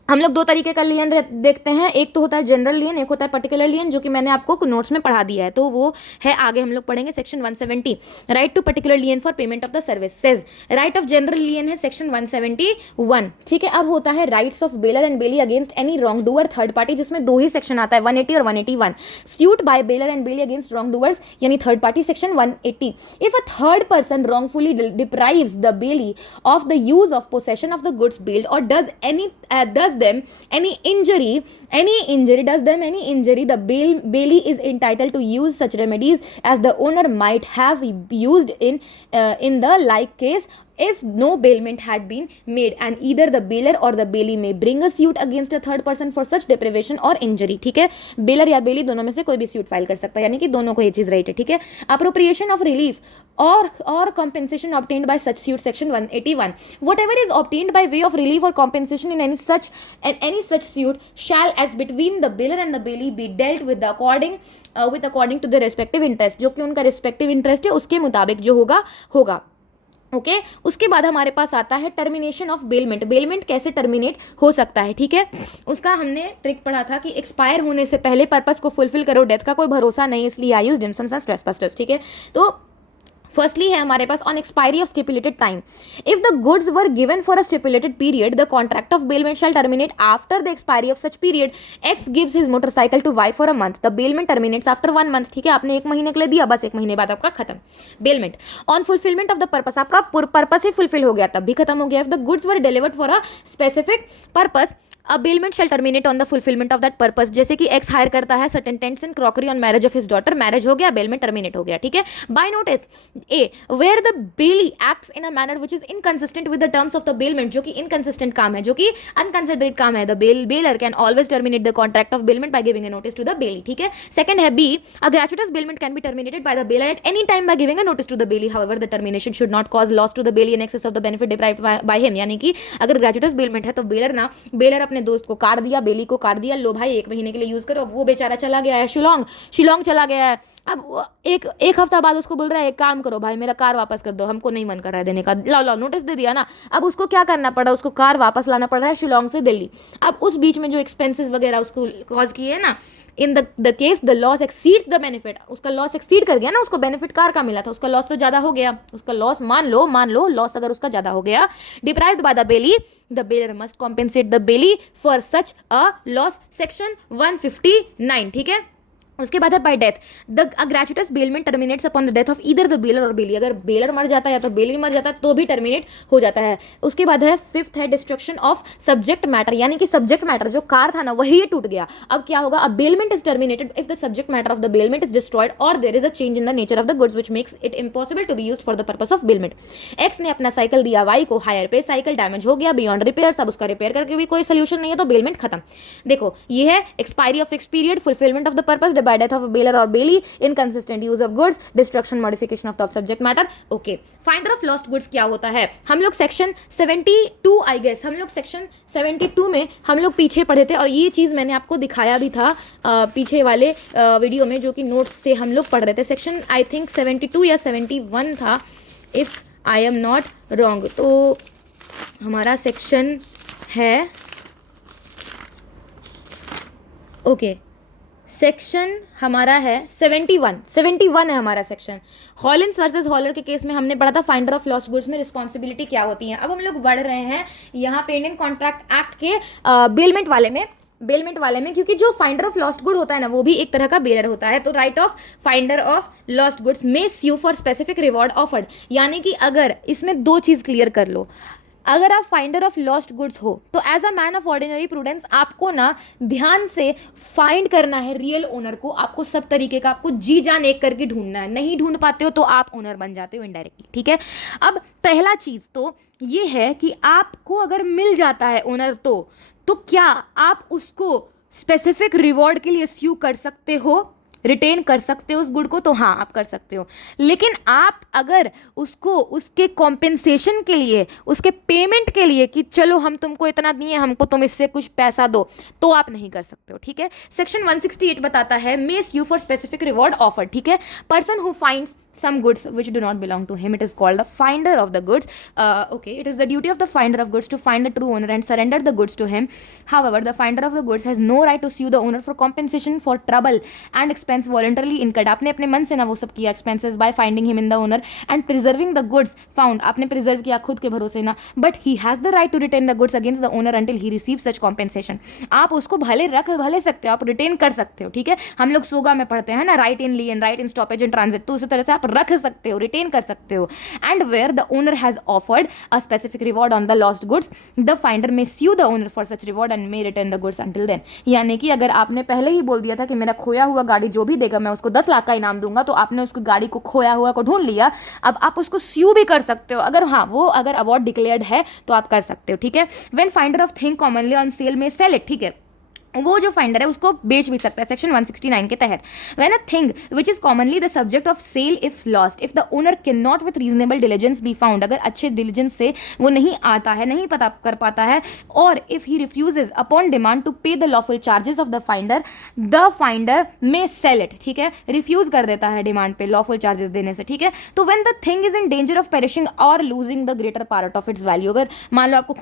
हम लोग दो तरीके का लियन देखते हैं, एक तो होता है जनरल लियन, एक होता है पर्टिकुलर लियन, जो कि मैंने आपको नोट्स में पढ़ा दिया है, तो वो है आगे हम लोग पढ़ेंगे section 170। Right to particular lien for payment of the services, right of general lien है सेक्शन 171। ठीक है, अब होता है rights of bailor and bailee against any wrong doer third party, जिसमें दो ही सेक्शन आता है 180 और 181। Suit by bailor and bailee against wrong doers यानी third party section 180। If a third person wrongfully deprives the bailey of the use of possession of the goods bailed or does them any injury, the bailey is entitled to use such remedies as the owner might have used in the like case if no bailment had been made, and either the bailor or the bailey may bring a suit against a third person for such deprivation or injury। ठीक है, baler या बेली दोनों में से कोई भी suit file कर सकता है, यानी कि दोनों को ये चीज राइट है। ठीक है, appropriation of relief or compensation obtained by such suit section 181, whatever is obtained by way of relief or compensation in any such suit shall as between the bailor and the bailey be dealt with according to the respective interest, जो कि उनका respective interest है उसके मुताबिक जो होगा। Okay उसके बाद हमारे पास आता है टर्मिनेशन ऑफ बेलमेंट कैसे टर्मिनेट हो सकता है। ठीक है, उसका हमने ट्रिक पढ़ा था कि एक्सपायर होने से पहले पर्पस को फुलफिल करो, डेथ का कोई भरोसा नहीं, इसलिए आई यूज्ड डिम्सम्स एंड ट्रेसपासर्स। ठीक है, तो फर्स्टली है हमारे पास on expiry of stipulated time, if the goods were given for a stipulated period the contract of bailment shall terminate after the expiry of such period. X gives his motorcycle to Y for a month, the bailment terminates after 1 month। ठीक है, आपने 1 महीने के लिए दिया, बस 1 महीने बाद आपका खत्म bailment. On fulfilment of the purpose, आपका पर्पस ही फुलफिल हो गया तब भी खत्म हो गया। If the goods were delivered for a specific purpose a bailment shall terminate on the fulfilment of that purpose. जैसे कि एक्स हायर करता है certain tents and crockery on marriage of his daughter, marriage हो गया, bailment terminate हो गया। ठीक है, by notice a where the Bailey acts in a manner which is inconsistent with the terms of the bailment, जो कि inconsistent काम है, जो कि अनकंसिडरेट काम है, the bailor can always terminate the contract of bailment by giving a notice to the bailee. ठीक है, सेकंड है B, a gratuitous bailment can be terminated by the bailor at any time by giving a notice to the bailee, however the termination should not cause loss to the bailee in excess of the benefit deprived by him. यानी कि अगर gratuitous bailment है तो baler अपने दोस्त को car दिया, बेली को कार दिया, लो भाई 1 महीने के लिए यूज करो, वो बेचारा चला गया है शिलोंग चला गया है। अब एक हफ्ता बाद उसको बोल रहा है एक काम करो भाई मेरा कार वापस कर दो, हमको नहीं मन कर रहा है देने का, लाओ नोटिस दे दिया ना। अब उसको क्या करना पड़ा, उसको कार वापस लाना पड़ रहा है शिलोंग से दिल्ली। अब उस बीच में जो एक्सपेंसेस वगैरह उसको कॉज किए है ना, in the case the loss exceeds the benefit, उसका लॉस एक्सीड कर गया ना, उसको बेनिफिट कार का मिला था, उसका लॉस तो ज्यादा हो गया, उसका लॉस मान लो लॉस अगर उसका ज्यादा हो गया, deprived by the bailee, the bailor must compensate the bailee for such a loss, section 159। ठीक है, उसके बाद है by death, the gratuitous bailment terminates upon the death of either the bailor or bailee, अगर बेलर मर जाता है या तो बेली मर जाता है तो भी टर्मिनेट हो जाता है। उसके बाद है फिफ्थ है डिस्ट्रक्शन ऑफ सब्जेक्ट मैटर, यानी कि सब्जेक्ट मैटर जो कार था ना वही टूट गया। अब क्या होगा, अब bailment is terminated if the subject matter of the bailment is destroyed or there is a change in the nature of the goods which makes it impossible to be used for the purpose of bailment. X ने अपना cycle दिया Y को higher पे, cycle damage हो गया beyond repair, अब उसका repair करके भी कोई सोल्यूशन नहीं है तो बेलमेंट खत्म। देखो ये है expiry of fix period, fulfilment of the purpose by death of bailor or bailee, inconsistent use of goods, destruction modification of the subject matter. Okay, finder of lost goods क्या होता है, हम लोग सेक्शन 72 आई गेस, हम लोग section 72 में हम लोग पीछे पढ़े थे और ये चीज़ मैंने आपको दिखाया भी था पीछे वाले वीडियो में जो कि नोट्स से हम लोग पढ़ रहे थे। सेक्शन आई थिंक 72 या 71 था if I am not wrong. तो हमारा सेक्शन है ओके सेक्शन हमारा है 71 है हमारा सेक्शन। हॉलिन्स वर्सेस हॉलर के केस में हमने पढ़ा था फाइंडर ऑफ लॉस्ट गुड्स में रिस्पॉन्सिबिलिटी क्या होती है। अब हम लोग बढ़ रहे हैं यहाँ पे इंडियन कॉन्ट्रैक्ट एक्ट के बेलमेंट वाले में क्योंकि जो फाइंडर ऑफ लॉस्ट गुड होता है ना वो भी एक तरह का बेलर होता है। तो right of finder of lost goods may sue for specific reward offered, यानी कि अगर इसमें दो चीज़ क्लियर कर लो, अगर आप फाइंडर ऑफ लॉस्ट गुड्स हो तो as a man of ordinary prudence आपको ना ध्यान से फाइंड करना है रियल ओनर को, आपको सब तरीके का आपको जी जान एक करके ढूंढना है, नहीं ढूंढ पाते हो तो आप ओनर बन जाते हो इनडायरेक्टली, ठीक है। अब पहला चीज़ तो ये है कि आपको अगर मिल जाता है ओनर तो क्या आप उसको स्पेसिफिक रिवॉर्ड के लिए स्यू कर सकते हो, रिटेन कर सकते हो उस गुड को, तो हाँ आप कर सकते हो। लेकिन आप अगर उसको उसके कॉम्पेंसेशन के लिए, उसके पेमेंट के लिए कि चलो हम तुमको इतना दिए हमको तुम इससे कुछ पैसा दो, तो आप नहीं कर सकते हो, ठीक है। सेक्शन 168 बताता है मे sue for specific reward offer, ठीक है। Person who finds some goods which do not belong to him, it is called the finder of the goods. Okay, it is the duty of the finder of goods to find the true owner and surrender the goods to him. However, the finder of the goods has no right to sue the owner for compensation for trouble and expense voluntarily incurred. आपने अपने मन से ना वो सब किया expenses by finding him in the owner and preserving the goods found, आपने preserve किया खुद के भरोसे ना, but he has the right to retain the goods against the owner until he receives such compensation. आप उसको भले रख भले सकते हो, आप रिटेन कर सकते हो, ठीक है। हम लोग सोगा में पढ़ते हैं ना right in lien, right in stoppage in transit, तो उसी तरह से आप रख सकते हो, रिटेन कर सकते हो। And where the owner has offered a specific reward on the lost goods, the finder may sue the owner for such reward and may return the goods until then. यानी कि अगर आपने पहले ही बोल दिया था कि मेरा खोया हुआ गाड़ी जो भी देगा मैं उसको 10 लाख का इनाम दूंगा, तो आपने उसको गाड़ी को खोया हुआ को ढूंढ लिया, अब आप उसको स्यू भी कर सकते हो, अगर हाँ वो अगर अवार्ड डिक्लेयर्ड है तो आप कर सकते हो, ठीक है। When finder of thing commonly on sale में सेल इट, ठीक है, वो जो फाइंडर है उसको बेच भी सकता है सेक्शन 169 के तहत। When a thing which is commonly the subject of sale if lost, if the owner can not with reasonable diligence be found, अगर अच्छे डिलीजेंस से वो नहीं आता है, नहीं पता कर पाता है, और if he refuses upon demand to pay the lawful charges of the finder may sell it, ठीक है, रिफ्यूज कर देता है डिमांड पे लॉफुल चार्जेस देने से, ठीक है। तो when the thing is in danger of perishing or losing the greater part of its value, अगर मान लो आपको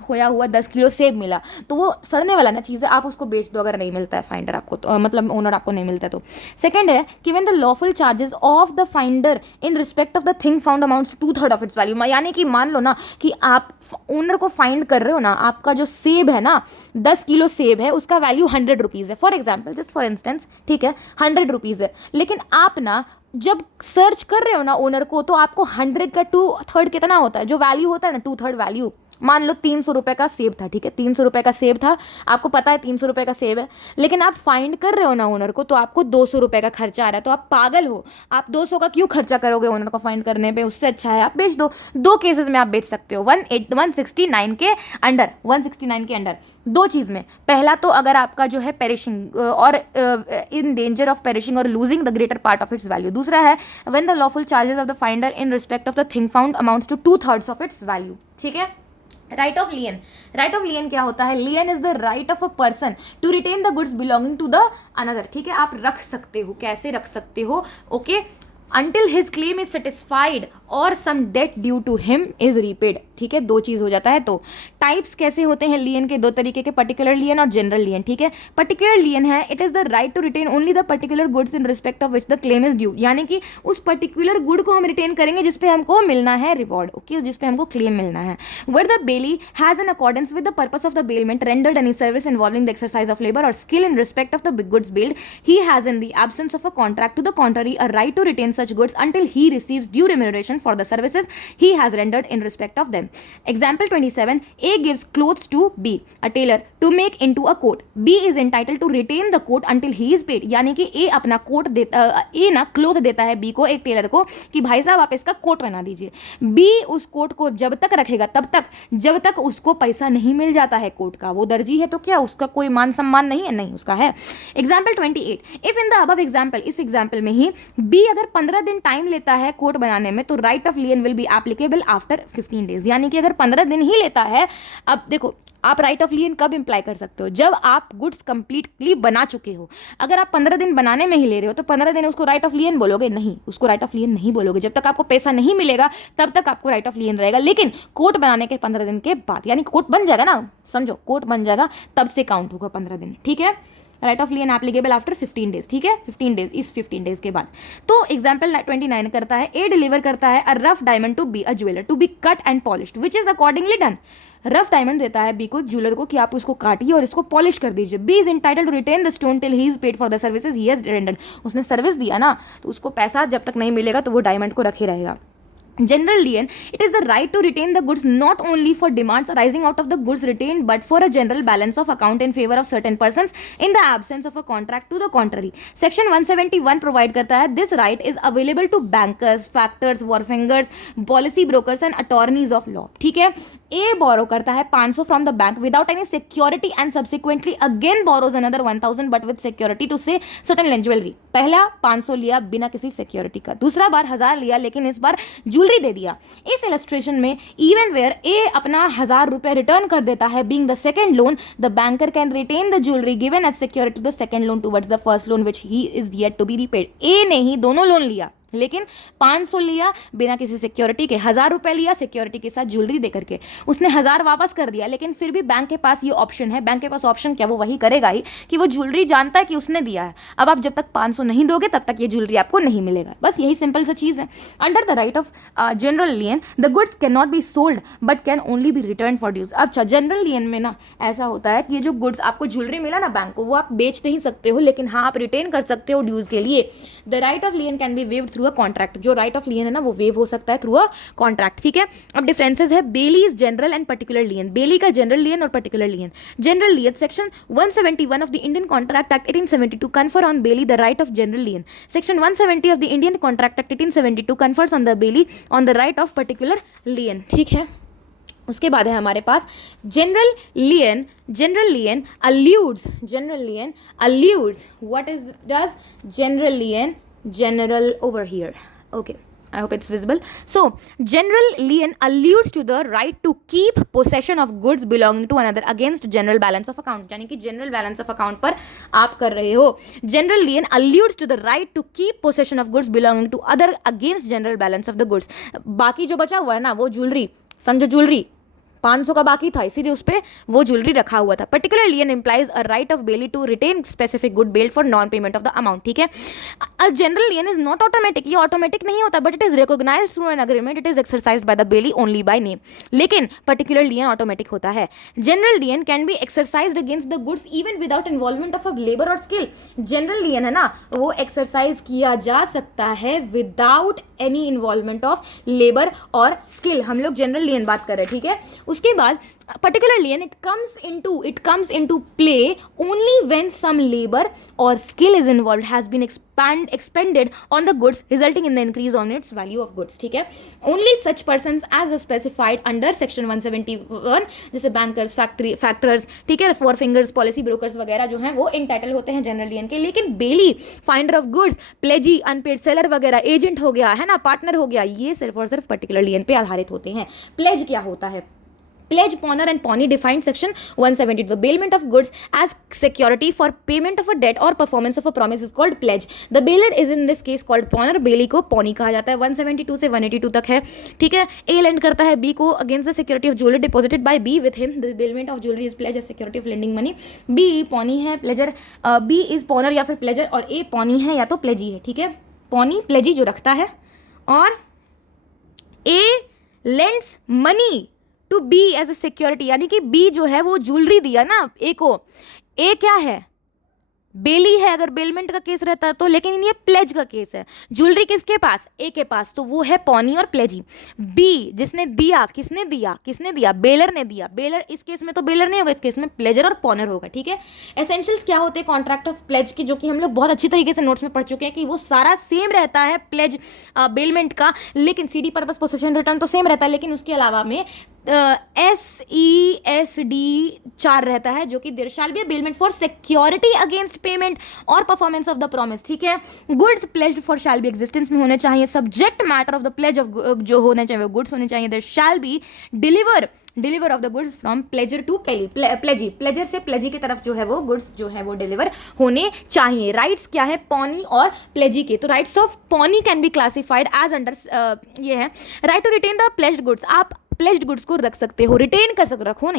खोया हुआ 10 किलो सेब मिला, तो वो सड़ने वाला ना चीज़ है, आप उसको बेच दो अगर नहीं मिलता है फाइंडर आपको, तो मतलब ओनर आपको नहीं मिलता है। तो सेकंड है कि when the lawful charges of the finder in respect of the thing found amounts to 2/3 of its value, यानी कि मान लो ना कि आप ओनर को फाइंड कर रहे हो ना, आपका जो सेब है ना 10 किलो सेब है, उसका वैल्यू 100 रुपीज़ है, for example just for instance, ठीक है, 100 रुपीज़ है, लेकिन आप ना जब सर्च कर रहे हो ना ओनर को, तो आपको 100 का 2/3 कितना होता है, जो वैल्यू होता है ना 2/3 वैल्यू, मान लो 300 रुपये का सेब था, ठीक है, 300 रुपये का सेब था, आपको पता है 300 रुपये का सेब है, लेकिन आप फाइंड कर रहे हो ना ओनर को, तो आपको 200 रुपये का खर्चा आ रहा है, तो आप पागल हो, आप 200 का क्यों खर्चा करोगे ओनर को फाइंड करने पे, उससे अच्छा है आप बेच दो। दो केसेस में आप बेच सकते हो, 169 के अंडर दो चीज़ में। पहला तो अगर आपका जो है perishing or in danger of perishing or losing the greater part of its value, दूसरा है when the lawful charges of the finder in respect of the thing found amounts to 2/3 of its value, ठीक है। Right of lien क्या होता है, lien is the right of a person to retain the goods belonging to the another, ठीक है, आप रख सकते हो, कैसे रख सकते हो, okay. until his claim is satisfied or some debt due to him is repaid. ठीक है, दो चीज हो जाता है. तो टाइप्स कैसे होते हैं लियन के, दो तरीके के, पर्टिकुलर लियन और जनरल लियन. ठीक है, पर्टिकुलर लियन है it is the right to retain only the particular goods in respect of which the claim is due, यानी कि उस पर्टिकुलर गुड को हम रिटेन करेंगे जिसपे हमको मिलना है रिवॉर्ड. ओके, जिसपे हमको क्लेम मिलना है. Where the bailee has in accordance with the purpose of the bailment rendered any service involving the exercise of labour और skill in respect of the goods bailed, he has in the absence of a contract to the contrary a right to retain such goods until he receives due remuneration for the services he has rendered in respect of them. Example 27, A gives clothes to B, a tailor, to make into a coat. B is entitled to retain the coat until he is paid. यानी कि A अपना coat देता, A ना cloth देता है B को, एक Taylor को, कि भाई साहब आप इसका कोट बना दीजिए. B उस कोट को जब तक रखेगा तब तक जब तक उसको पैसा नहीं मिल जाता है कोट का. वो दर्जी है तो क्या उसका कोई मान सम्मान नहीं है? नहीं, उसका है. Example 28, if in the above example, इस एग्जाम्पल में ही B अगर 15 दिन टाइम लेता है कोट बनाने में तो right of लियन will be applicable after 15 days. यानी कि अगर 15 दिन ही लेता है, अब देखो आप राइट ऑफ लियन कब इंप्लाई कर सकते हो? जब आप गुड्स कंप्लीटली बना चुके हो. अगर आप 15 दिन बनाने में ही ले रहे हो तो 15 दिन उसको राइट ऑफ लियन बोलोगे? नहीं, उसको राइट ऑफ लियन नहीं बोलोगे. जब तक आपको पैसा नहीं मिलेगा तब तक आपको राइट ऑफ लियन रहेगा. लेकिन कोट बनाने के 15 दिन के बाद, यानी कोट बन जाएगा ना, समझो कोट बन जाएगा, तब से काउंट होगा 15 दिन. ठीक है, right of लियन applicable after 15 days. ठीक है, 15 डेज, इस 15 डेज के बाद. तो एग्जाम्पल 29 करता है, ए डिलीवर करता है a rough diamond to B a jeweller to be cut and polished which is accordingly done. Rough diamond देता है बी को, ज्वेलर को, कि आप उसको काटिए और इसको पॉलिश कर दीजिए. B is entitled to retain the stone till he is paid for the services he has rendered. उसने सर्विस दिया ना, तो उसको पैसा जब तक नहीं मिलेगा तो वो डायमंड को रखे रहेगा. General lien, it is the right to retain the goods not only for demands arising out of the goods retained but for a general balance of account in favor of certain persons in the absence of a contract to the contrary. Section 171 provide करता है this right is available to bankers, factors, wharfingers, policy brokers and attorneys of law. ठीक है, A borrow करता है 500 from the bank without any security and subsequently again borrows another 1000 but with security to say certain jewelry. पहला 500 लिया बिना किसी security का, दूसरा बार 1000 लिया लेकिन इस बार ज्वेलरी दे दिया. इस इलस्ट्रेशन में इवन वेयर ए अपना 1000 रुपए रिटर्न कर देता है being the second loan, the banker can retain the jewellery given as security to the second loan towards the first loan which he is yet to be repaid. A ने ही दोनों loan लिया लेकिन 500 लिया बिना किसी सिक्योरिटी के, 1000 रुपए लिया सिक्योरिटी के साथ ज्वेलरी दे करके, उसने 1000 वापस कर दिया. लेकिन फिर भी बैंक के पास ये ऑप्शन है, बैंक के पास ऑप्शन क्या, वो वही करेगा ही कि वो ज्वेलरी जानता है कि उसने दिया है. अब आप जब तक 500 नहीं दोगे तब तक ये ज्वेलरी आपको नहीं मिलेगा. बस यही सिंपल सा चीज़ है. Under the right of general lien the goods can not be sold but can only be return for dues. अच्छा, जनरल लियन में ना ऐसा होता है कि ये जो गुड्स आपको ज्वेलरी मिला ना बैंक को, वो आप बेच नहीं सकते हो, लेकिन हाँ आप रिटेन कर सकते हो ड्यूज के लिए. The right of लियन can B waived through a contract. जो राइट ऑफ लियन है ना वो वेव हो सकता है थ्रू अ कॉन्ट्रैक्ट. ठीक है, अब डिफरेंसेस है. Bailee's general and particular lien. Bailee का जनरल लियन और particular lien. General lien section 171 of the Indian contract act 1872 confer on bailee the right of general lien. Section 170 of the Indian contract act 1872 confers on the bailee on the right of particular lien. ठीक है, उसके बाद है हमारे पास general lien. General lien alludes, general lien alludes, what is does general lian, general over here, okay, I hope it's visible. So general lien alludes to the right to keep possession of goods belonging to another against general balance of account. यानी कि general balance of account पर आप कर रहे हो. general lien alludes to the right to keep possession of goods belonging to other against general balance of the goods. बाकी जो बचा हुआ है ना वो ज्वेलरी, समझो ज्वेलरी 500 का बाकी था इसीलिए उस पर वो ज्वेलरी रखा हुआ था. Particular lien implies a right of bailee to retain specific good bailed for non payment of the amount. ठीक है, a general lien is not automatic. ये ऑटोमेटिक नहीं होता but it is recognised through an agreement. It is exercised by the bailee only by name. लेकिन particular lien automatic होता है. General lien can be exercised against the goods even without involvement of a labour और skill. General lien है ना वो exercise किया जा सकता है without any involvement of labour और स्किल. हम लोग जनरल लियन बात कर रहे हैं. ठीक है, उसके बाद particular lien it comes into play only when some labor or skill is involved has been expended on the goods resulting in the increase on its value of goods. ठीक है, only such persons as specified under section 171 जैसे bankers, factors, ठीक है, four fingers, policy brokers वगैरह जो हैं वो entitled होते हैं जनरल लियन के. लेकिन bailee, finder of goods, pledgee, unpaid seller वगैरह, एजेंट हो गया है ना, पार्टनर हो गया, ये सिर्फ और सिर्फ पर्टिकुलर लियन पे आधारित होते हैं. प्लेज क्या होता है? pledge, pawner and pawnee defined section 172. The bailment of goods as security for payment of a debt or performance of a promise is called pledge. The bailor is in this case called pawner. बेली को pawnee कहा जाता है. 172 से 182 तक है, ठीक है. A lend करता है B को against the security of jewelry deposited by B with him. The bailment of jewelry is pledge as security of lending money. B pawnee है, pledger B is pawner या फिर pledger, और A pawnee है या तो pledgee है, ठीक है. pawnee pledgee जो रखता है, और A lends money to B as a security, यानी कि बी जो है वो ज्वेलरी दिया ना ए को. ए क्या है, बेली है अगर बेलमेंट का केस रहता है तो, लेकिन ये प्लेज का केस है. ज्वेलरी किसके पास, ए के पास, तो वो है पॉनी और प्लेजी. बी जिसने दिया, किसने दिया, बेलर ने दिया. बेलर इस केस में तो बेलर नहीं होगा, इस केस में प्लेजर और पॉनर होगा, ठीक है. एसेंशियल्स क्या होते हैं कॉन्ट्रैक्ट ऑफ प्लेज की, जो कि हम लोग बहुत अच्छी तरीके से नोट्स में पढ़ चुके हैं कि वो सारा सेम रहता है प्लेज बेलमेंट का, लेकिन सीडी पर्पस पोसेशन रिटर्न तो सेम रहता है, लेकिन उसके अलावा में SESD 4 रहता है, जो कि there shall be a bailment for security against payment और परफॉर्मेंस ऑफ द प्रॉमिस, ठीक है. Goods pledged for shall be existence में होने चाहिए. Subject matter of the pledge of जो होने चाहिए वो गुड्स होने चाहिए. There shall be deliver of the goods from pledgor to pledgee, pledgor से प्लेजी की तरफ जो है वो गुड्स जो है वो डिलीवर होने चाहिए. राइट्स क्या है पॉनी और प्लेजी के, तो rights of pawnee can be classified as under ये है. Right to retain the pledged goods, आप प्लेज्ड गुड्स को रख सकते हो, रिटेन कर सकते हो, रखो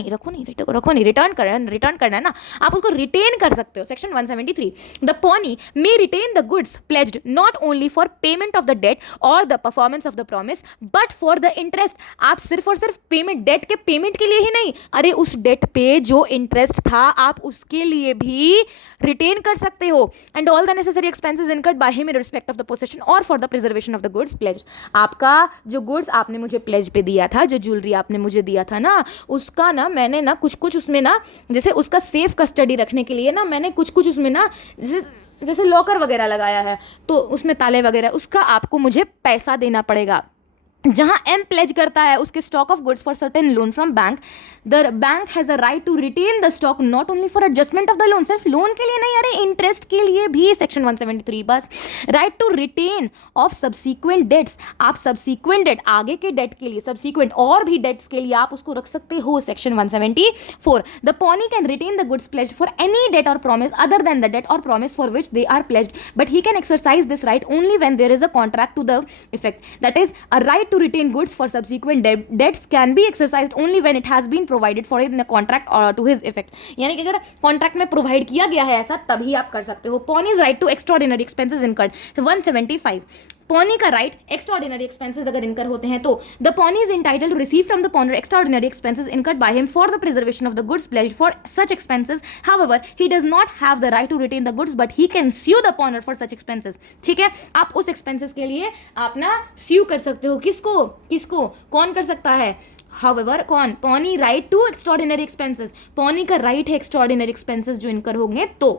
नहीं, रिटर्न करना है ना, आप उसको रिटेन कर सकते हो. Section 173. The pawnee may retain the goods pledged not only for payment of the debt और the performance of the promise but for the interest. आप सिर्फ और सिर्फ पेमेंट, डेट के पेमेंट के लिए ही नहीं, अरे उस डेट पे जो इंटरेस्ट था आप उसके लिए भी रिटेन कर सकते हो. And all the necessary expenses incurred by him in respect of the possession और for the preservation of the goods pledged. आपका जो गुड्स आपने मुझे प्लेज पे दिया था, जो ज्वेलरी आपने मुझे दिया था ना, उसका ना मैंने ना कुछ उसमें ना, जैसे उसका सेफ कस्टडी रखने के लिए ना मैंने कुछ उसमें ना जैसे लॉकर वगैरह लगाया है, तो उसमें ताले वगैरह, उसका आपको मुझे पैसा देना पड़ेगा. जहां एम प्लेज करता है उसके stock of goods for certain loan from bank, the bank has a right to retain the stock not only for adjustment of the loan, सिर्फ लोन के लिए नहीं, अरे इंटरेस्ट के लिए भी. सेक्शन 173. बस right to retain of subsequent debts, आप सब्सिक्वेंट डेट, आगे के डेट के लिए, सब्सिक्वेंट और भी डेट्स के लिए आप उसको रख सकते हो. Section 174. The pawnee can retain the goods pledge for any debt और promise other than the debt और promise for which they are pledged, but he can exercise this right only when there is a contract to the effect. That is a right to retain goods for subsequent debts can be exercised only when it has been provided for in a contract or to his effect. यानी कि अगर contract में provide किया गया है ऐसा, तभी आप कर सकते हो. Pawnee's right to extraordinary expenses incurred. 175. Pawnee का राइट एक्स्ट्राऑर्डिनरी एक्सपेंसेस अगर इनकर होते हैं तो the pawnee is entitled to receive from the pawnor extraordinary expenses incurred by him for the preservation of the goods pledged for such expenses. However he does not have the right to retain the goods but he can sue the pawnor for such expenses. ठीक है, आप उस expenses के लिए आप ना स्यू कर सकते हो. किसको कौन कर सकता है? However, कौन? Pawnee right to extraordinary expenses. Pawnee का राइट है एक्स्ट्राऑर्डिनरी एक्सपेंसेस जो इनकर होंगे, तो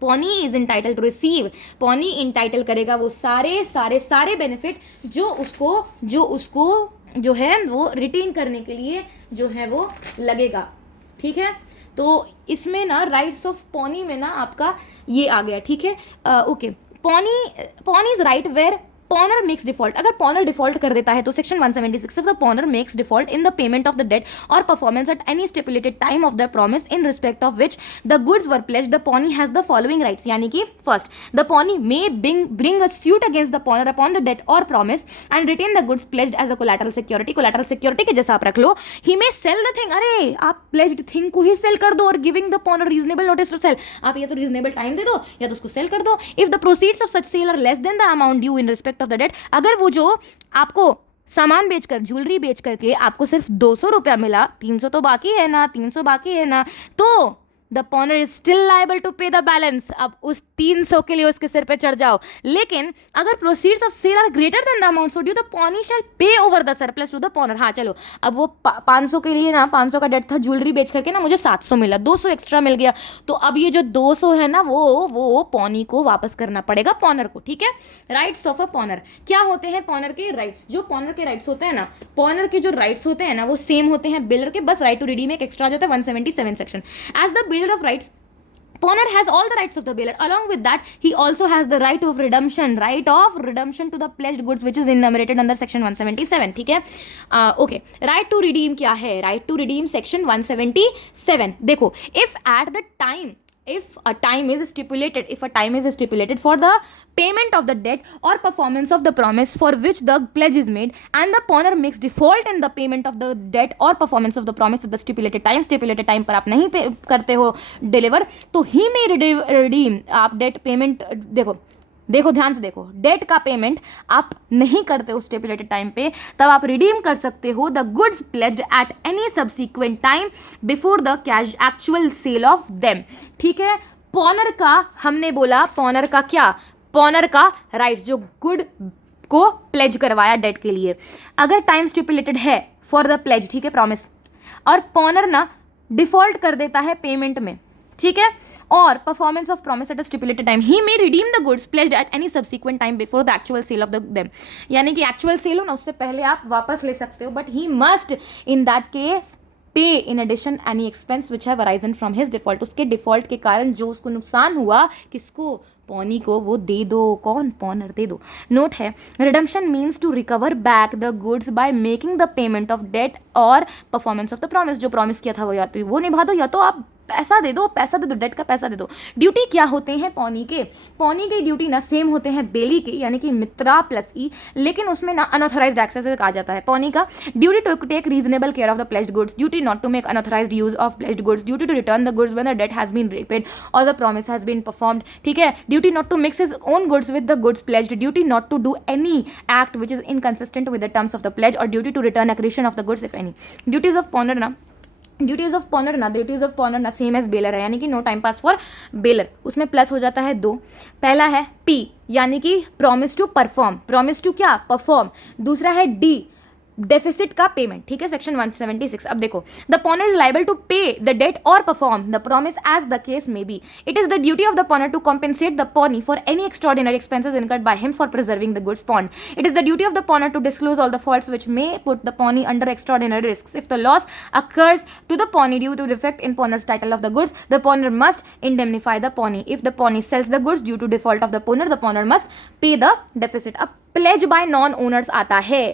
pawnee is entitle to receive, pawnee entitle करेगा वो सारे बेनिफिट जो उसको जो है वो रिटेन करने के लिए जो है वो लगेगा. ठीक है, तो इसमें ना राइट्स ऑफ पॉनी में ना आपका ये आ गया. ठीक है, okay. Pawnee is right where pawnor makes default. अगर पॉनर डिफॉल्ट कर देता है तो section 176 the pawnor makes default in the payment of the debt और performance at any stipulated time of the promise in respect of which the goods were pledged. The pawnee has the following rights, यानी कि first, the pawnee may bring a suit against the pawnor upon the debt और promise and retain the goods pledged as a collateral security. Collateral security के जैसा आप रख लो. He may sell the thing, अरे आप प्लेज्ड थिंग को ही cell कर दो, और giving the pawnor reasonable notice to sell, आप या तो रीजनेबल टाइम दे दो या तो उसको सेल कर दो. If the proceeds of such sale are less than the amount due in respect of the debt, अगर वो जो आपको सामान बेचकर, ज्वेलरी बेच करके आपको सिर्फ 200 रुपया मिला, 300 तो बाकी है ना, 300 बाकी है ना, तो the pawnor is still liable to pay the balance. अब उस 300 के लिए उसके सिर पे चढ़ जाओ. लेकिन अगर proceeds of sale are greater than the amount so due, the pawnee shall pay over the surplus to the pawnor. हाँ चलो, अब वो 500 के लिए ना, 500 का डेट था, ज्वेलरी बेच करके ना मुझे 700 मिला, 200 एक्स्ट्रा मिल गया, तो अब ये जो 200 है ना वो पॉनी को वापस करना पड़ेगा पॉनर को. ठीक है, राइट्स ऑफ अ पॉनर क्या होते हैं? पॉनर के राइट्स, जो पॉनर के राइट्स होते हैं ना, पॉनर के जो राइट्स होते हैं ना वो सेम होते हैं बिल्डर के, बस राइट टू रिडीम एक एक्स्ट्रा आ जाता है 177 section. As the builder of rights, Pawners has all the rights of the bailor. Along with that, he also has the right of redemption to the pledged goods, which is enumerated under section 177. ठीक है, okay. Right to redeem क्या है? Right to redeem section 177. देखो, if a time is stipulated for the payment of the debt or performance of the promise for which the pledge is made, and the pawner makes default in the payment of the debt or performance of the promise at the stipulated time पर आप नहीं करते हो deliver, तो ही में redeem आप date payment, देखो ध्यान से देखो, डेट का पेमेंट आप नहीं करते हो स्टिपुलेटेड टाइम पे, तब आप रिडीम कर सकते हो the goods pledged at any subsequent time before the cash actual sale of them. ठीक है, पॉनर का हमने बोला, पॉनर का क्या, पॉनर का राइट्स, जो गुड को प्लेज करवाया डेट के लिए, अगर टाइम स्टिपुलेटेड है फॉर द प्लेज, ठीक है, प्रॉमिस, और पॉनर ना डिफॉल्ट कर देता है पेमेंट में, ठीक है, और performance of promise at a stipulated time, he may redeem the goods pledged at any subsequent time before the actual sale of the them. यानी कि एक्चुअल सेल हो ना, उससे पहले आप वापस ले सकते हो, but he must in that case pay in addition any expense which have arisen from his default. उसके डिफॉल्ट के कारण जो उसको नुकसान हुआ, किसको, पॉनी को, वो दे दो. कौन, पॉनर दे दो. नोट है, redemption means to recover back the goods by making the payment of debt और परफॉर्मेंस ऑफ द प्रॉमिस. जो प्रॉमिस किया था वो या तो वो निभा दो, या तो आप पैसा दे दो, डेट का पैसा दे दो. ड्यूटी क्या होते हैं पॉनी के ड्यूटी ना सेम होते हैं बेली के, यानी कि मित्रा प्लस ई, लेकिन उसमें ना अनऑथराइज्ड एक्सेस कहा जाता है. पॉनी का duty to take reasonable care of the pledged goods, duty not to make unauthorised use of pledged goods, duty to return the goods when the debt has been repaid और the promise has been performed. ठीक है, duty not to mix his own goods with the goods pledged, duty not to do any act which is inconsistent with the terms of the pledge, और duty to return accretion of the goods if any. Duties of pawnor ना same as bailor है, यानी कि no time pass for bailor. उसमें plus हो जाता है 2. पहला है पी, यानी कि promise to perform, promise to क्या, परफॉर्म. दूसरा है डी, डेफिसिट का पेमेंट. ठीक है, सेक्शन 176. अब देखो, the pawnor is liable to pay the debt और perform the promise as the case may be. It is the duty of the pawnor to compensate the pawnee for any extraordinary expenses incurred by him for preserving the goods pawned. It is the duty of the pawnor to disclose all the faults which may put the pawnee under extraordinary risks. If the loss occurs to the pawnee due to defect in pawner's title of the goods, the pawner must indemnify the pawnee. If the pawnee sells the goods due to default of the pawner must pay the deficit. अब pledge by non owners आता है.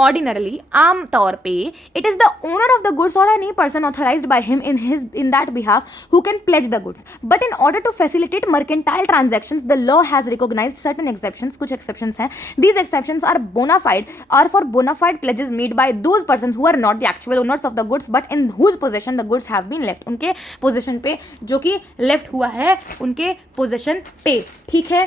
Ordinarily, आम तौर पे, it is the owner of the goods or any person authorized by him in that behalf who can pledge the goods. But in order to facilitate mercantile transactions, the law has recognized certain exceptions. कुछ exceptions हैं. These exceptions are for bona fide pledges made by those persons who are not the actual owners of the goods, but in whose possession the goods have been left. उनके possession पे, जो कि left हुआ है उनके possession पे. ठीक है,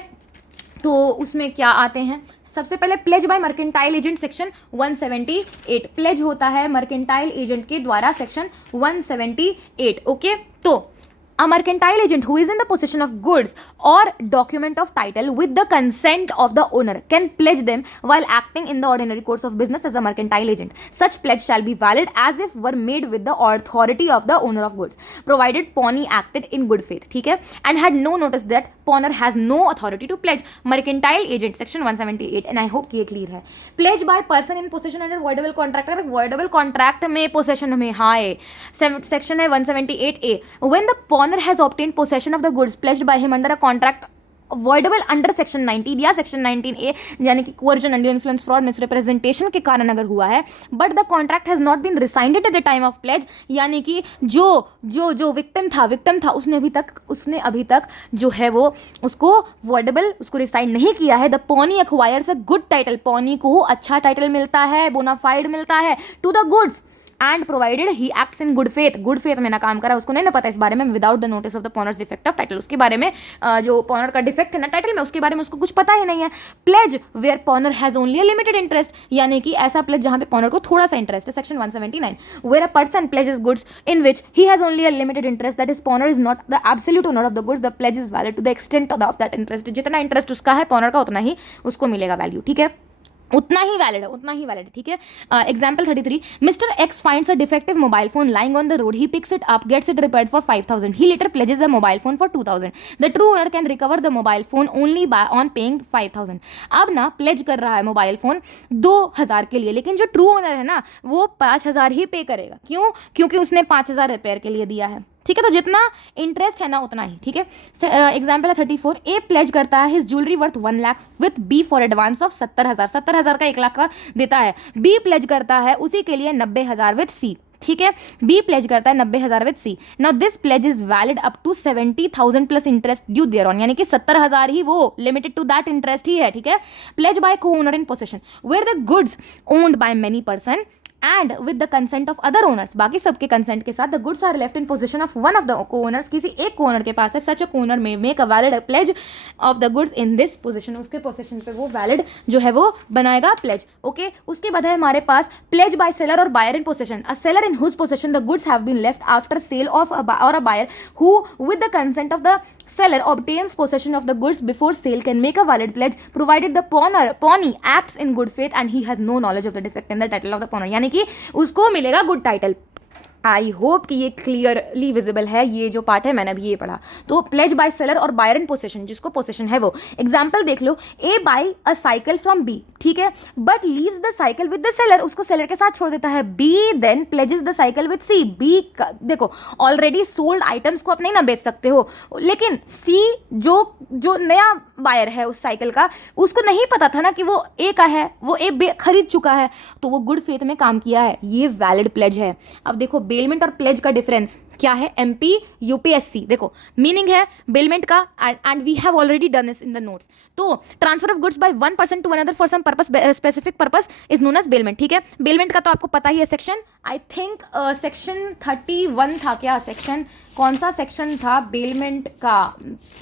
तो उसमें क्या आते हैं, सबसे पहले pledge by mercantile agent section 178. Pledge होता है मर्केंटाइल एजेंट के द्वारा, सेक्शन 178. ओके, तो a mercantile agent who is in the possession of goods or document of title with the consent of the owner can pledge them while acting in the ordinary course of business as a mercantile agent. Such pledge shall be valid as if were made with the authority of the owner of goods, provided pawnee acted in good faith, ठीक है, and had no notice that pawnee has no authority to pledge. Mercantile agent section 178. and I hope कि ये clear है. Pledge by person in possession under voidable contract. अगर voidable contract में possession में हाँ है, section है 178A. when the pawnee has obtained possession of the goods pledged by him under a contract voidable under section 19 या section 19A, यानी कि coercion, undue influence, fraud, misrepresentation के कारण अगर हुआ है, but the contract has not been resigned at the time of pledge, यानी कि जो विक्टिम था उसने अभी तक जो है वो उसको voidable, उसको रिसाइन नहीं किया है. the pawnee acquires a good title, pawnee को अच्छा टाइटल मिलता है, बोनाफाइड मिलता है to the goods, and provided he acts in good faith में ना काम करा, उसको नहीं ना पता इस बारे में, without the notice of the pawner's defect of title, उसके बारे में जो पॉनर का डिफेक्ट है ना टाइटल में, उसके बारे में उसको कुछ पता ही नहीं है. Pledge where pawnor has only a limited interest, यानी कि ऐसा प्लेज जहां पे पॉनर को थोड़ा सा इंटरेस्ट है, section 179. Where a person pledges goods in which he has only a limited interest, that is pawnor is not the absolute owner of the goods, the pledge is valid to the extent of that interest. जितना interest उसका है पॉनर का, उतना ही उसको मिलेगा value. ठीक है, उतना ही वैलिड है. ठीक है, example 33. Mister X finds a defective mobile phone lying on the road, he picks it up, gets it repaired for 5000, he later pledges the mobile phone for 2000. The true owner can recover the mobile phone only by on paying 5000. अब ना pledge कर रहा है mobile phone 2000 के लिए, लेकिन जो true owner है ना वो 5000 ही पे करेगा. क्यों? क्योंकि उसने 5000 रिपेयर के लिए दिया है. ठीक है, तो जितना इंटरेस्ट है ना उतना ही, ठीक है। एग्जाम्पल है 34, ए प्लेज करता है his jewellery worth 1 lakh with B for advance of 70,000, 70,000 का 1 लाख का देता है। बी प्लेज करता है उसी के लिए 90,000 विथ सी, ठीक है। बी प्लेज करता है 90,000 with C. Now this pledge is valid up to 70,000 plus interest due thereon, यानी कि 70,000 ही वो लिमिटेड टू दैट इंटरेस्ट ही है, ठीक है। Pledge by co owner in possession where the goods owned by many person and with the consent of other owners, बाकी सबके कंसेंट के साथ the goods are left in position of one of the co-owners, किसी एक को-ओनर के पास है, सच a co-owner may make a valid pledge of the goods in this position, उसके position पे वो वैलिड जो है वो बनाएगा प्लेज, ओके। उसके बाद है हमारे पास प्लेज बाय सेलर और buyer in position, a seller in whose position the goods have been left after sale of और a buyer who with the consent of the seller obtains possession of the goods before sale can make a valid pledge provided the pawnee acts in good faith and he has no knowledge of the defect in the title of the pawnee, यानी कि उसको मिलेगा good title. आई hope कि ये clearly visible है, ये जो part है मैंने अभी ये पढ़ा। तो प्लेज बाय सेलर और बायर इन पोसेशन, जिसको पोसेशन है वो। एग्जाम्पल देख लो, A buy a cycle from B, ठीक है, but leaves the cycle with the seller, उसको सेलर के साथ छोड़ देता है। B then pledges the cycle with C, B देखो ऑलरेडी सोल्ड आइटम्स को आप नहीं ना बेच सकते हो, लेकिन सी जो नया बायर है उस साइकिल का, उसको नहीं पता था ना कि वो ए का है, वो ए खरीद चुका है, तो वो गुड फेथ में काम किया है, ये वैलिड प्लेज है। अब देखो बेलमेंट और प्लेज का डिफरेंस क्या है, एमपी यूपीएससी, देखो मीनिंग है बेलमेंट का, and we have already done this in the notes. तो transfer of goods by one person to another for some purpose, specific purpose is known as bailment, ठीक है। Bailment का तो आपको पता ही है सेक्शन, आई थिंक सेक्शन 31 था क्या, सेक्शन कौन सा सेक्शन था बेलमेंट का,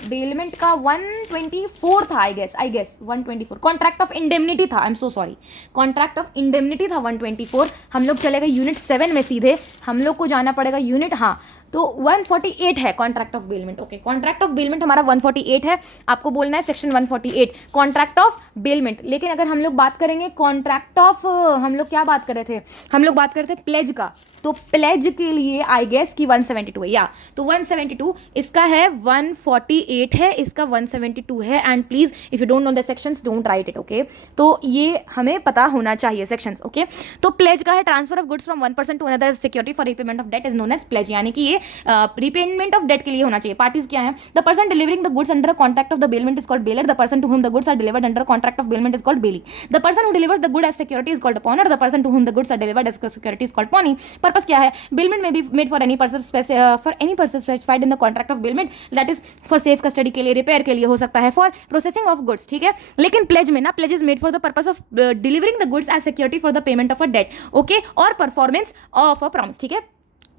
बेलमेंट का 124 था I guess 124, contract of indemnity था, I am so sorry, contract of indemnity था 124। हम लोग चलेगा यूनिट 7 में सीधे, हम लोग को जाना पड़ेगा यूनिट, हाँ तो 148 है contract of bailment, okay. Contract of bailment हमारा 148 है, आपको बोलना है सेक्शन 148 कॉन्ट्रैक्ट ऑफ बेलमेंट। लेकिन अगर हम लोग बात करेंगे कॉन्ट्रैक्ट ऑफ, हम लोग क्या बात कर रहे थे, हम लोग बात कर रहे थे प्लेज का, तो प्लेज के लिए आई गेस की 172 है, या तो 172 इसका है, 148 है इसका, 172 है। And please if you don't know the sections don't write it, okay. तो ये हमें पता होना चाहिए सेक्शंस, ओके। तो प्लेज का है transfer of goods from one person to another security for repayment of debt is known as pledge, यानी कि ये रीपेमेंट ऑफ डेट के लिए होना चाहिए। पार्टीज क्या है, the person delivering the goods under a contract of the bailment is called bailor, the person to whom the goods are delivered under contract of bailment is called bailee, the person who delivers the good as security is called pawnor, the person to whom the goods are delivered as security is called pawnee. Purpose क्या है, bailment में be made for any purpose specified in the contract of bailment, that is for safe custody के लिए, repair के लिए हो सकता है, फॉर प्रोसेसिंग ऑफ गुड्स, ठीक है। लेकिन प्लेज में ना, pledge is made for the purpose of delivering the goods as security for the payment of a debt, okay, और परफॉर्मेंस ऑफ अ प्रॉमिस, ठीक है।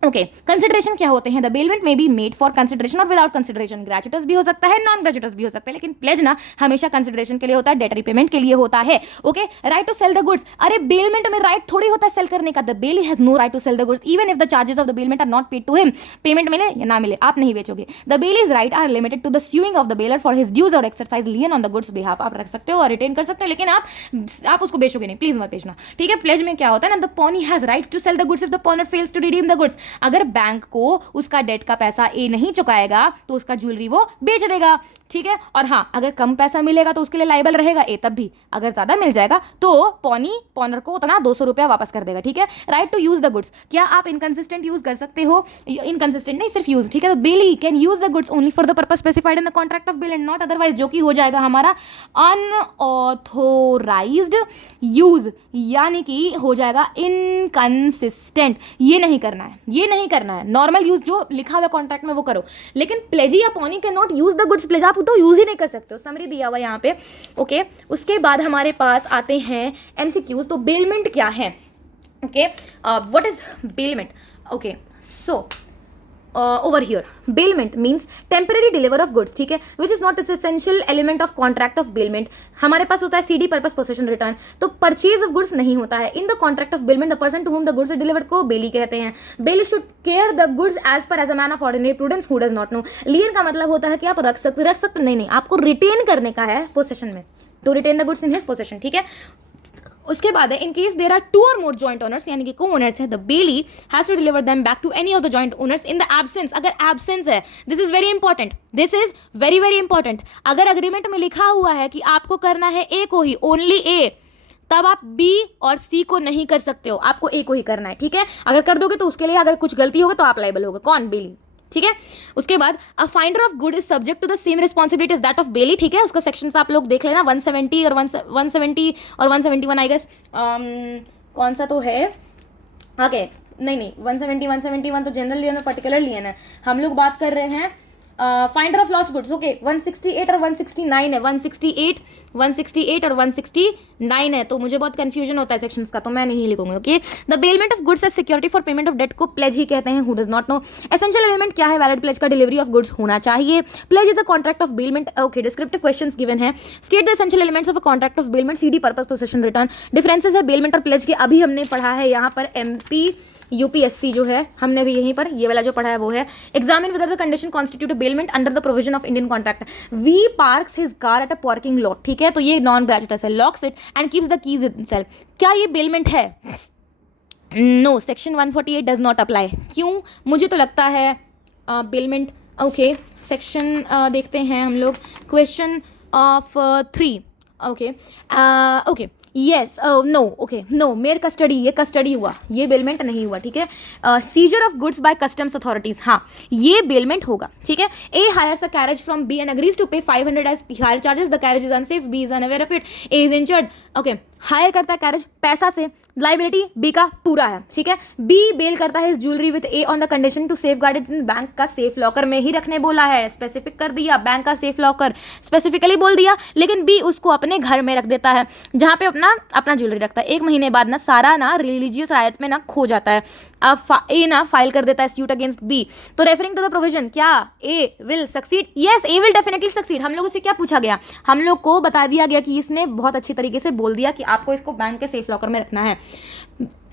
ओके, कंसिडरेशन क्या होते हैं, द बेलमेंट में बी मेड फॉर कंसिडरेशन और without consideration, gratuitous भी हो सकता है, नॉन ग्रेचुटस भी हो सकता है, लेकिन प्लेज ना हमेशा कंसिडरेशन के लिए होता है, डेट रिपेमेंट के लिए होता है, okay. Right to sell the goods, अरे बेलमेंट में राइट थोड़ी होता है सेल करने का, the bailee has no right to sell the goods even if the charges of the bailment are not paid to him, payment मिले या ना मिले आप नहीं बेचोगे। The bailee's right are limited to the suing of the bailor for his dues और exercise lien on the goods behalf, आप रख सकते हो और रिटेन कर सकते हो, लेकिन आप उसको बेचोगे नहीं, प्लीज मत बेचना, ठीक है। प्लेज में क्या होता है ना, the pawnee has right to sell the goods if the pawnor fails to redeem the goods, अगर बैंक को उसका डेट का पैसा ए नहीं चुकाएगा तो उसका ज्वेलरी वो बेच देगा, ठीक है। और हाँ, अगर कम पैसा मिलेगा तो उसके लिए लाइबल रहेगा ए, तब भी अगर ज्यादा मिल जाएगा तो पॉनर को उतना 200 रुपया वापस कर देगा, ठीक है। Right to use the goods, क्या आप इनकंसिस्टेंट यूज कर सकते हो, इनकंसिस्टेंट नहीं सिर्फ यूज, ठीक है। तो bailee can use the goods only for the purpose specified in the contract of bail and not otherwise, जो कि हो जाएगा हमारा अनऑथोराइज्ड यूज, यानी कि हो जाएगा इनकंसिस्टेंट। ये नहीं करना है, ये नहीं करना है, नॉर्मल यूज जो लिखा हुआ कॉन्ट्रैक्ट में वो करो, लेकिन प्लेजी या pawnee can not use the goods, pledge आप तो यूज ही नहीं कर सकते हो, समरी दिया हुआ यहाँ पे, ओके। उसके बाद हमारे पास आते हैं एमसीक्यूज। तो बेलमेंट क्या है, okay, what is bailment, okay. So over here bailment means temporary deliver of goods, ठीक है, which is not an essential element of contract of bailment। हमारे पास होता है CD purpose possession return, तो purchase of goods नहीं होता है। in the contract of bailment the person to whom the goods are delivered को बेली कहते हैं। बेली should care the goods as per as a man of ordinary prudence who does not know। lien का मतलब होता है कि आप रख सकते नहीं, आपको रिटेन करने का है पोसेशन में, तो retain the goods in his possession, ठीक है। उसके बाद है in case there are two or more joint owners, यानी कि को ओनर्स है, the bailee has to deliver them back to any of the joint owners in the absence, अगर absence है, this is very important, this is very very important. अगर agreement में लिखा हुआ है कि आपको करना है ए को ही, ओनली ए, तब आप बी और सी को नहीं कर सकते हो, आपको ए को ही करना है, ठीक है। अगर कर दोगे तो उसके लिए अगर कुछ गलती होगा तो आप लायबल होगा, कौन, बेली, ठीक है। उसके बाद a finder of good is subject to the same responsibility is that of bailee, ठीक है। उसका सेक्शन आप लोग देख लेना 170 और 170 और 171 आई गेस, कौन सा तो है, ओके नहीं 170 171 तो जनरल लियन और पर्टिकुलर लियन है। हम लोग बात कर रहे हैं finder of lost goods, okay 168 और 169 है, 168 और 169 है, तो मुझे बहुत कंफ्यूजन होता है सेक्शंस का, तो मैं नहीं लिखूंगी, okay. The bailment of goods as security for payment of debt को प्लेज ही कहते हैं, who does not know. Essential element क्या है, वैलिड प्लेज का डिलीवरी ऑफ गुड्स होना चाहिए। Pledge is a contract of bailment, okay. Descriptive questions given है, state the essential elements of a contract of bailment, CD purpose possession return. Differences है bailment और pledge के, अभी हमने पढ़ा है यहाँ पर एमपी यूपीएससी जो है, हमने भी यहीं पर ये वाला जो पढ़ा है वो है। Examine whether the condition constitute a bailment under the provision of Indian contract. V parks his car at a parking lot, ठीक है, तो ये नॉन ग्रेजुएटस है। Locks it and keeps the keys itself, क्या ये बेलमेंट है? No, section 148 does not apply. क्यों? मुझे तो लगता है बेलमेंट, ओके। सेक्शन देखते हैं हम लोग, question of 3, okay okay yes, no, okay no, mere custody, ये कस्टडी हुआ, ये बेलमेंट नहीं हुआ, ठीक है। Seizure of goods by customs authorities, हाँ ये बेलमेंट होगा, ठीक है। A hires a carriage from B and agrees to pay 500 as hire charges, the carriage is unsafe, B is unaware of it, A is injured, okay. Hire करता है carriage पैसा से, liability B का पूरा है, ठीक है। बी बेल करता है इस jewellery with A on the condition to safeguard it in bank का सेफ लॉकर में ही रखने बोला है, स्पेसिफिक कर दिया, बैंक का सेफ लॉकर स्पेसिफिकली बोल दिया, लेकिन बी उसको अपने घर में रख देता है जहाँ पे अपना ज्वेलरी रखता है। 1 महीने बाद ना सारा ना रिलीजियस आयत में ना खो जाता है। अब ए ना फाइल कर देता है सूट अगेंस्ट बी, तो रेफरिंग टू द प्रोविजन, क्या A will succeed? Yes, A will definitely succeed. हम लोगों से क्या पूछा गया? हम लोग को बता दिया गया कि इसने बहुत अच्छी तरीके से बोल दिया कि आपको इसको बैंक के सेफ लॉकर में रखना है,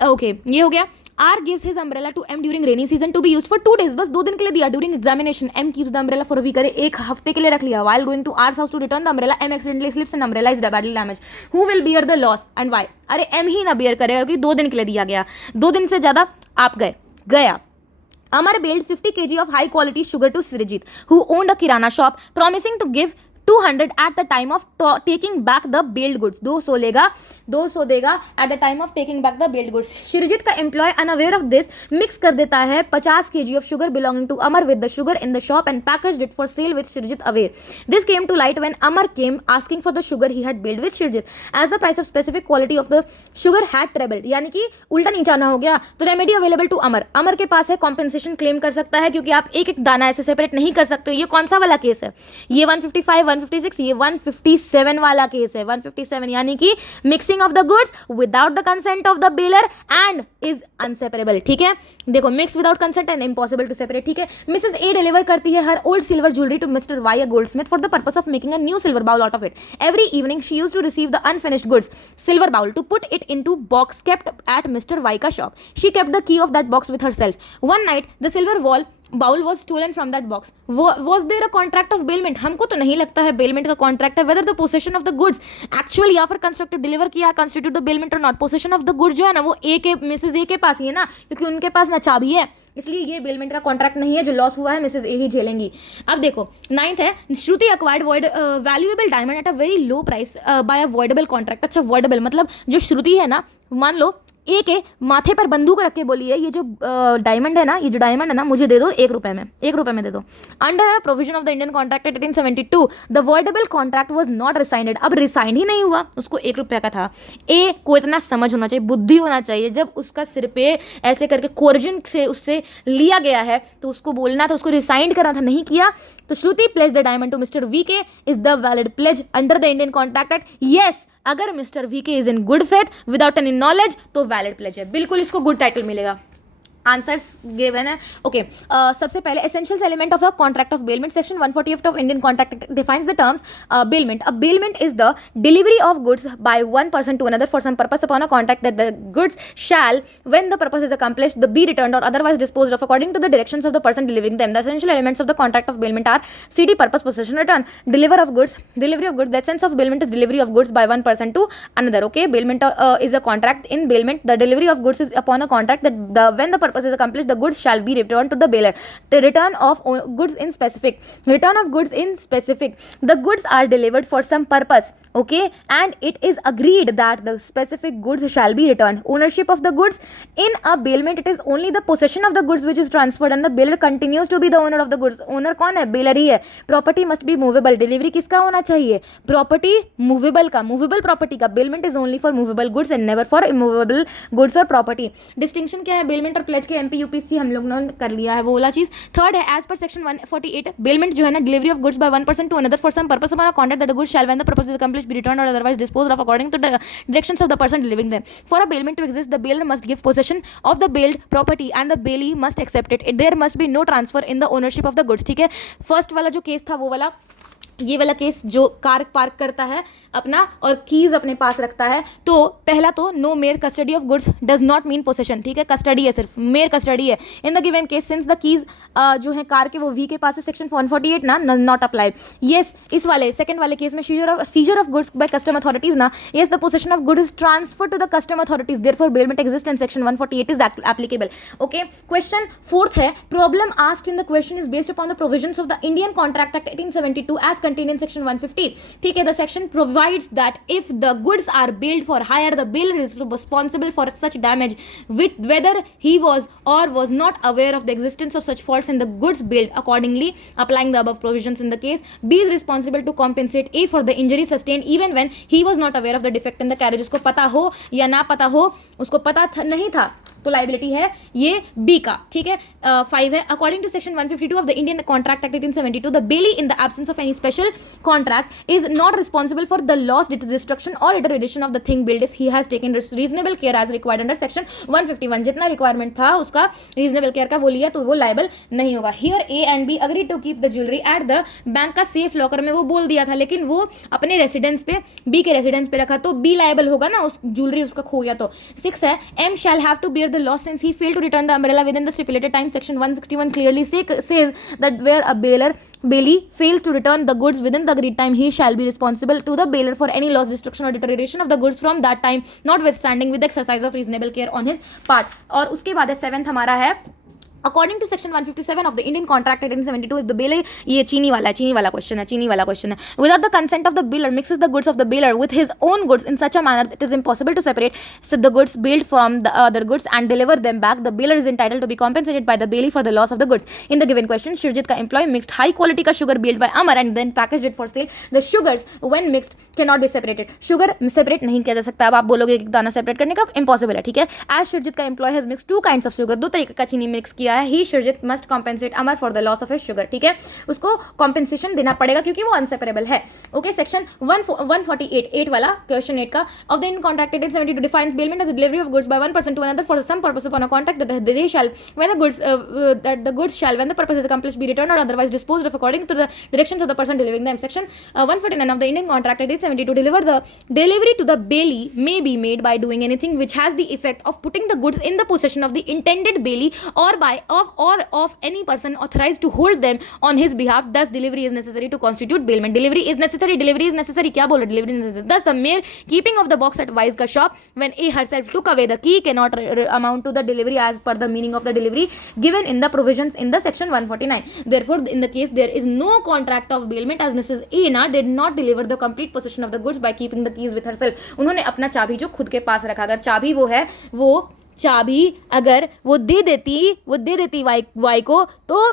ओके ये हो गया। R gives his umbrella to M during rainy season to be used for 2 days, बस 2 दिन के लिए दिया। During examination, M keeps the umbrella for a week, अरे 1 हफ्ते के लिए रख लिया। While going to R's house to return the umbrella, M accidentally slips and umbrella is badly damaged. Who will bear the loss and why? अरे M ही ना bear करेगा क्योंकि 2 दिन के लिए दिया गया, 2 दिन से ज़्यादा आप गया। Amar bailed 50 kg of high quality sugar to Srijit, who owned a kirana shop, promising to give 200 at the time of taking back the bailed goods. 200 देगा at the time of taking back the bailed goods. Shrijit का employee unaware of this mix कर देता है 50 kg of sugar belonging to Amar with the sugar in the shop and packaged it for sale with Shrijit aware. This came to light when Amar came asking for the sugar he had bailed with Shrijit. As the price of specific quality of the sugar had trebled, यानी कि उल्टा नीचा ना हो गया, तो remedy available to अमर। अमर के पास है, कॉम्पेंसेशन क्लेम कर सकता है क्योंकि आप एक एक दाना ऐसे सेपरेट नहीं कर सकते। ये कौन सा वाला केस है? ये 155 156, ये 157 वाला केस है। 157 यानी कि mixing of the goods without the consent of the bailor and is inseparable, ठीक है। देखो mix without consent and impossible to separate, ठीक है। मिसेस ए डिलीवर करती है her old silver jewellery to Mr Y a goldsmith for the purpose of making a new silver bowl out of it. Every evening she used to receive the unfinished goods silver bowl to put it into box kept at Mr. Y का shop. She kept the key of that box with herself. One night, the silver bowl was stolen from that box. Was there a contract of bailment? हमको तो नहीं लगता है bailment का contract है। Whether the possession of the goods actually या फिर constructive deliver किया constitute the bailment or not. Possession of the goods जो है ना वो ए के मिसेज ए के पास ही है ना, क्योंकि उनके पास ना चाबी है, इसलिए ये बेलमेंट का कॉन्ट्रैक्ट नहीं है। जो लॉस हुआ है मिसेज ए ही झेलेंगी। अब देखो 9th है, Shruti acquired valuable diamond at a very low price by a voidable contract. अच्छा वॉइडेबल मतलब जो श्रुति है ना, मान लो ए के माथे पर बंदूक रख के बोली है ये जो डायमंड है ना, ये जो डायमंड है ना मुझे दे दो 1 रुपए में, 1 रुपए में दे दो। Under provision of the Indian contract 1872 the voidable contract was not rescinded. अब रिसाइंड ही नहीं हुआ, उसको 1 रुपये का था। ए को इतना समझ होना चाहिए, बुद्धि होना चाहिए, जब उसका सिर पे ऐसे करके कोर्जन से उससे लिया गया है तो उसको बोलना था, उसको रिसाइंड करना था, नहीं किया। तो श्रुति pledge the diamond to mister V K is the valid pledge under the Indian contract act. Yes, अगर mister V K is in good faith without any knowledge तो वैलिड प्लेज है, बिल्कुल इसको गुड टाइटल मिलेगा। Answers given है, okay. सबसे पहले essential element of a contract of bailment, section 148 of Indian contract defines the terms bailment. A bailment is the delivery of goods by one person to another for some purpose upon a contract that the goods shall when the purpose is accomplished the be returned or otherwise disposed of according to the directions of the person delivering them. The essential elements of the contract of bailment are CD purpose possession return deliver of goods delivery of goods. The essence of bailment is delivery of goods by one person to another, okay. Bailment is a contract in bailment the delivery of goods is upon a contract that when the purpose is accomplished the goods shall be returned to the bailor. The return of goods in specific. Return of goods in specific. The goods are delivered for some purpose okay, and it is agreed that the specific goods shall be returned. Ownership of the goods in a bailment, it is only the possession of the goods which is transferred and the bailor continues to be the owner of the goods. owner कौन है? bailor ही है. property must be movable. delivery किसका होना चाहिए? property movable का, movable property का. bailment is only for movable goods and never for immovable goods or property. distinction क्या है bailment और pledge के? MP UPSC हम लोग ने कर लिया है वो वाला चीज. थर्ड है as per section 148 bailment जो है ना, delivery of goods by one person to another for some purpose upon a contract that the goods shall when the purpose is accomplished be returned or otherwise disposed of according to the directions of the person delivering them. For a bailment to exist, the bailor must give possession of the bailed property and the bailee must accept it. There must be no transfer in the ownership of the goods. ठीक है, first वाला जो case था वो वाला, ये वाला case जो कार पार्क करता है अपना और कीज अपने पास रखता है, तो पहला तो no mere custody of goods does not mean possession. ठीक है, कस्टडी है, सिर्फ मेयर कस्टडी है. In the given case since the keys जो है कार के वो वी के पास है, सेक्शन 148 ना नॉट अप्लाई. यस, इस वाले सेकंड वाले केस में seizure of goods by custom authorities ना, yes the possession of goods is transfer to the custom authorities, therefore bailment exist and section 148 is applicable. Okay, question fourth है, problem asked in the question is based upon the provisions of the Indian contract act 1872 as contained in section 150. ठीक है, the section provides that if the goods are billed for hire, the bailor is responsible for such damage with whether he was or was not aware of the existence of such faults in the goods billed. Accordingly, applying the above provisions in the case, B is responsible to compensate A for the injury sustained even when he was not aware of the defect in the carriage. उसको पता हो या ना पता हो, उसको पता नहीं था तो लाइबिलिटी है ये बी का. ठीक है, 5 है, according to section 152 of the Indian contract act 1872 the bailee in the absence of any special contract is not responsible for the loss, destruction or deterioration of the thing bailed if he has taken reasonable care as required under section 151. जितना requirement था उसका reasonable care का वो लिया तो वो liable नहीं होगा. Here A and B agree to keep the jewellery at the bank का सेफ लॉकर में वो बोल दिया था, लेकिन वो अपने रेसिडेंस पे बी के रेसिडेंस पे रखा, तो बी लाइबल होगा ना, उस ज्वेलरी उसका खो गया तो. 6 है, M shall have to bear the loss since he failed to return the umbrella within the stipulated time. Section 161 clearly says that where a bailee fails to return the goods within the agreed time, he shall be responsible to the bailor for any loss, destruction or deterioration of the goods from that time, notwithstanding with the exercise of reasonable care on his part. और उसके बाद 7th हमारा है, according to section 157 of the Indian contract act 1872 if the bailor, ये चीनी वाला question है, without the consent of the bailor mixes the goods of the bailor with his own goods in such a manner it is impossible to separate the goods bailed from the other goods and deliver them back, the bailor is entitled to be compensated by the bailee for the loss of the goods. In the given question, Shirjit का employ mixed high quality का sugar bailed by Amar and then packaged it for sale. The sugars when mixed can not be separated. Sugar separate नहीं किया जा सकता. अब आप बोलोगे एक दाना सेपरेट करने का इम्पॉसिबल है. ठीक है, एज शिरजीत का employee has mixed 2 kinds of sugar, 2 तरीके का चीनी मिक्स किया है, ही शिरजीत must compensate Amar for the loss of his sugar. ठीक है, उसको compensation देना पड़ेगा क्योंकि वो unseparable है. ओके, सेक्शन 148 8 वाला क्वेश्चन 8 का of the Indian contract 1872 defines bailment as a delivery of goods by one person to another for some purpose upon a contract that they shall when the goods shall when the purpose is accomplished be returned or otherwise disposed of according to the directions of the person delivering them. Section 149 of the Indian contract 1872 delivery to the bailee may be made by doing anything which has the effect of putting the goods in the possession of the intended bailee or by of any person authorized to hold them on his behalf. Thus delivery is necessary to constitute bailment. Delivery is necessary क्या बोल रहे? delivery is necessary. Thus the mere keeping of the box at Wise ka shop when A herself took away the key cannot amount to the delivery as per the meaning of the delivery given in the provisions in the section 149. Therefore in the case there is no contract of bailment as Mrs. A ना did not deliver the complete possession of the goods by keeping the keys with herself. उन्होंने अपना चाबी जो खुद के पास रखा, अगर चाबी वो है, वो चाबी अगर वो दे देती वाई को तो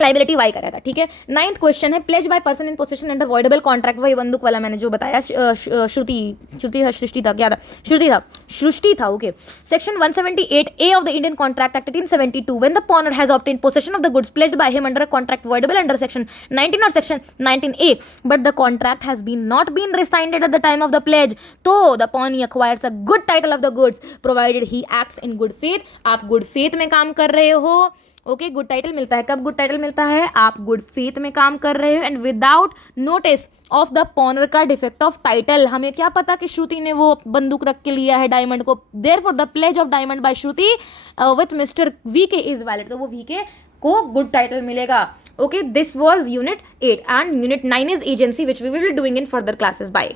लाइबिलिटी वाई का रहता. ठीक है, 9th क्वेश्चन है, pledge by person in possession under voidable contract. वही बंदूक वाला मैंने जो बताया, सृष्टि था. Okay, section 178 A of the Indian contract act 1872 when the pawnor has obtain possession of the goods pledged by him under a contract voidable under section 19 और section 19 A but the contract has been not been rescinded at the time of the pledge, तो the pony acquires a good title of the goods provided he acts in good faith. आप good faith में काम कर रहे हो. Okay, good title मिलता है. कब गुड टाइटल मिलता है? आप गुड फेथ में काम कर रहे हो and without notice of the पॉनर का डिफेक्ट ऑफ टाइटल. हमें क्या पता कि श्रुति ने वो बंदूक रख के लिया है डायमंड को. Therefore the pledge of diamond by Shruti with Mr V K is valid, तो वो वी के को गुड टाइटल मिलेगा. Okay, this was unit 8 and unit 9 is agency which we will be doing in further classes. Bye.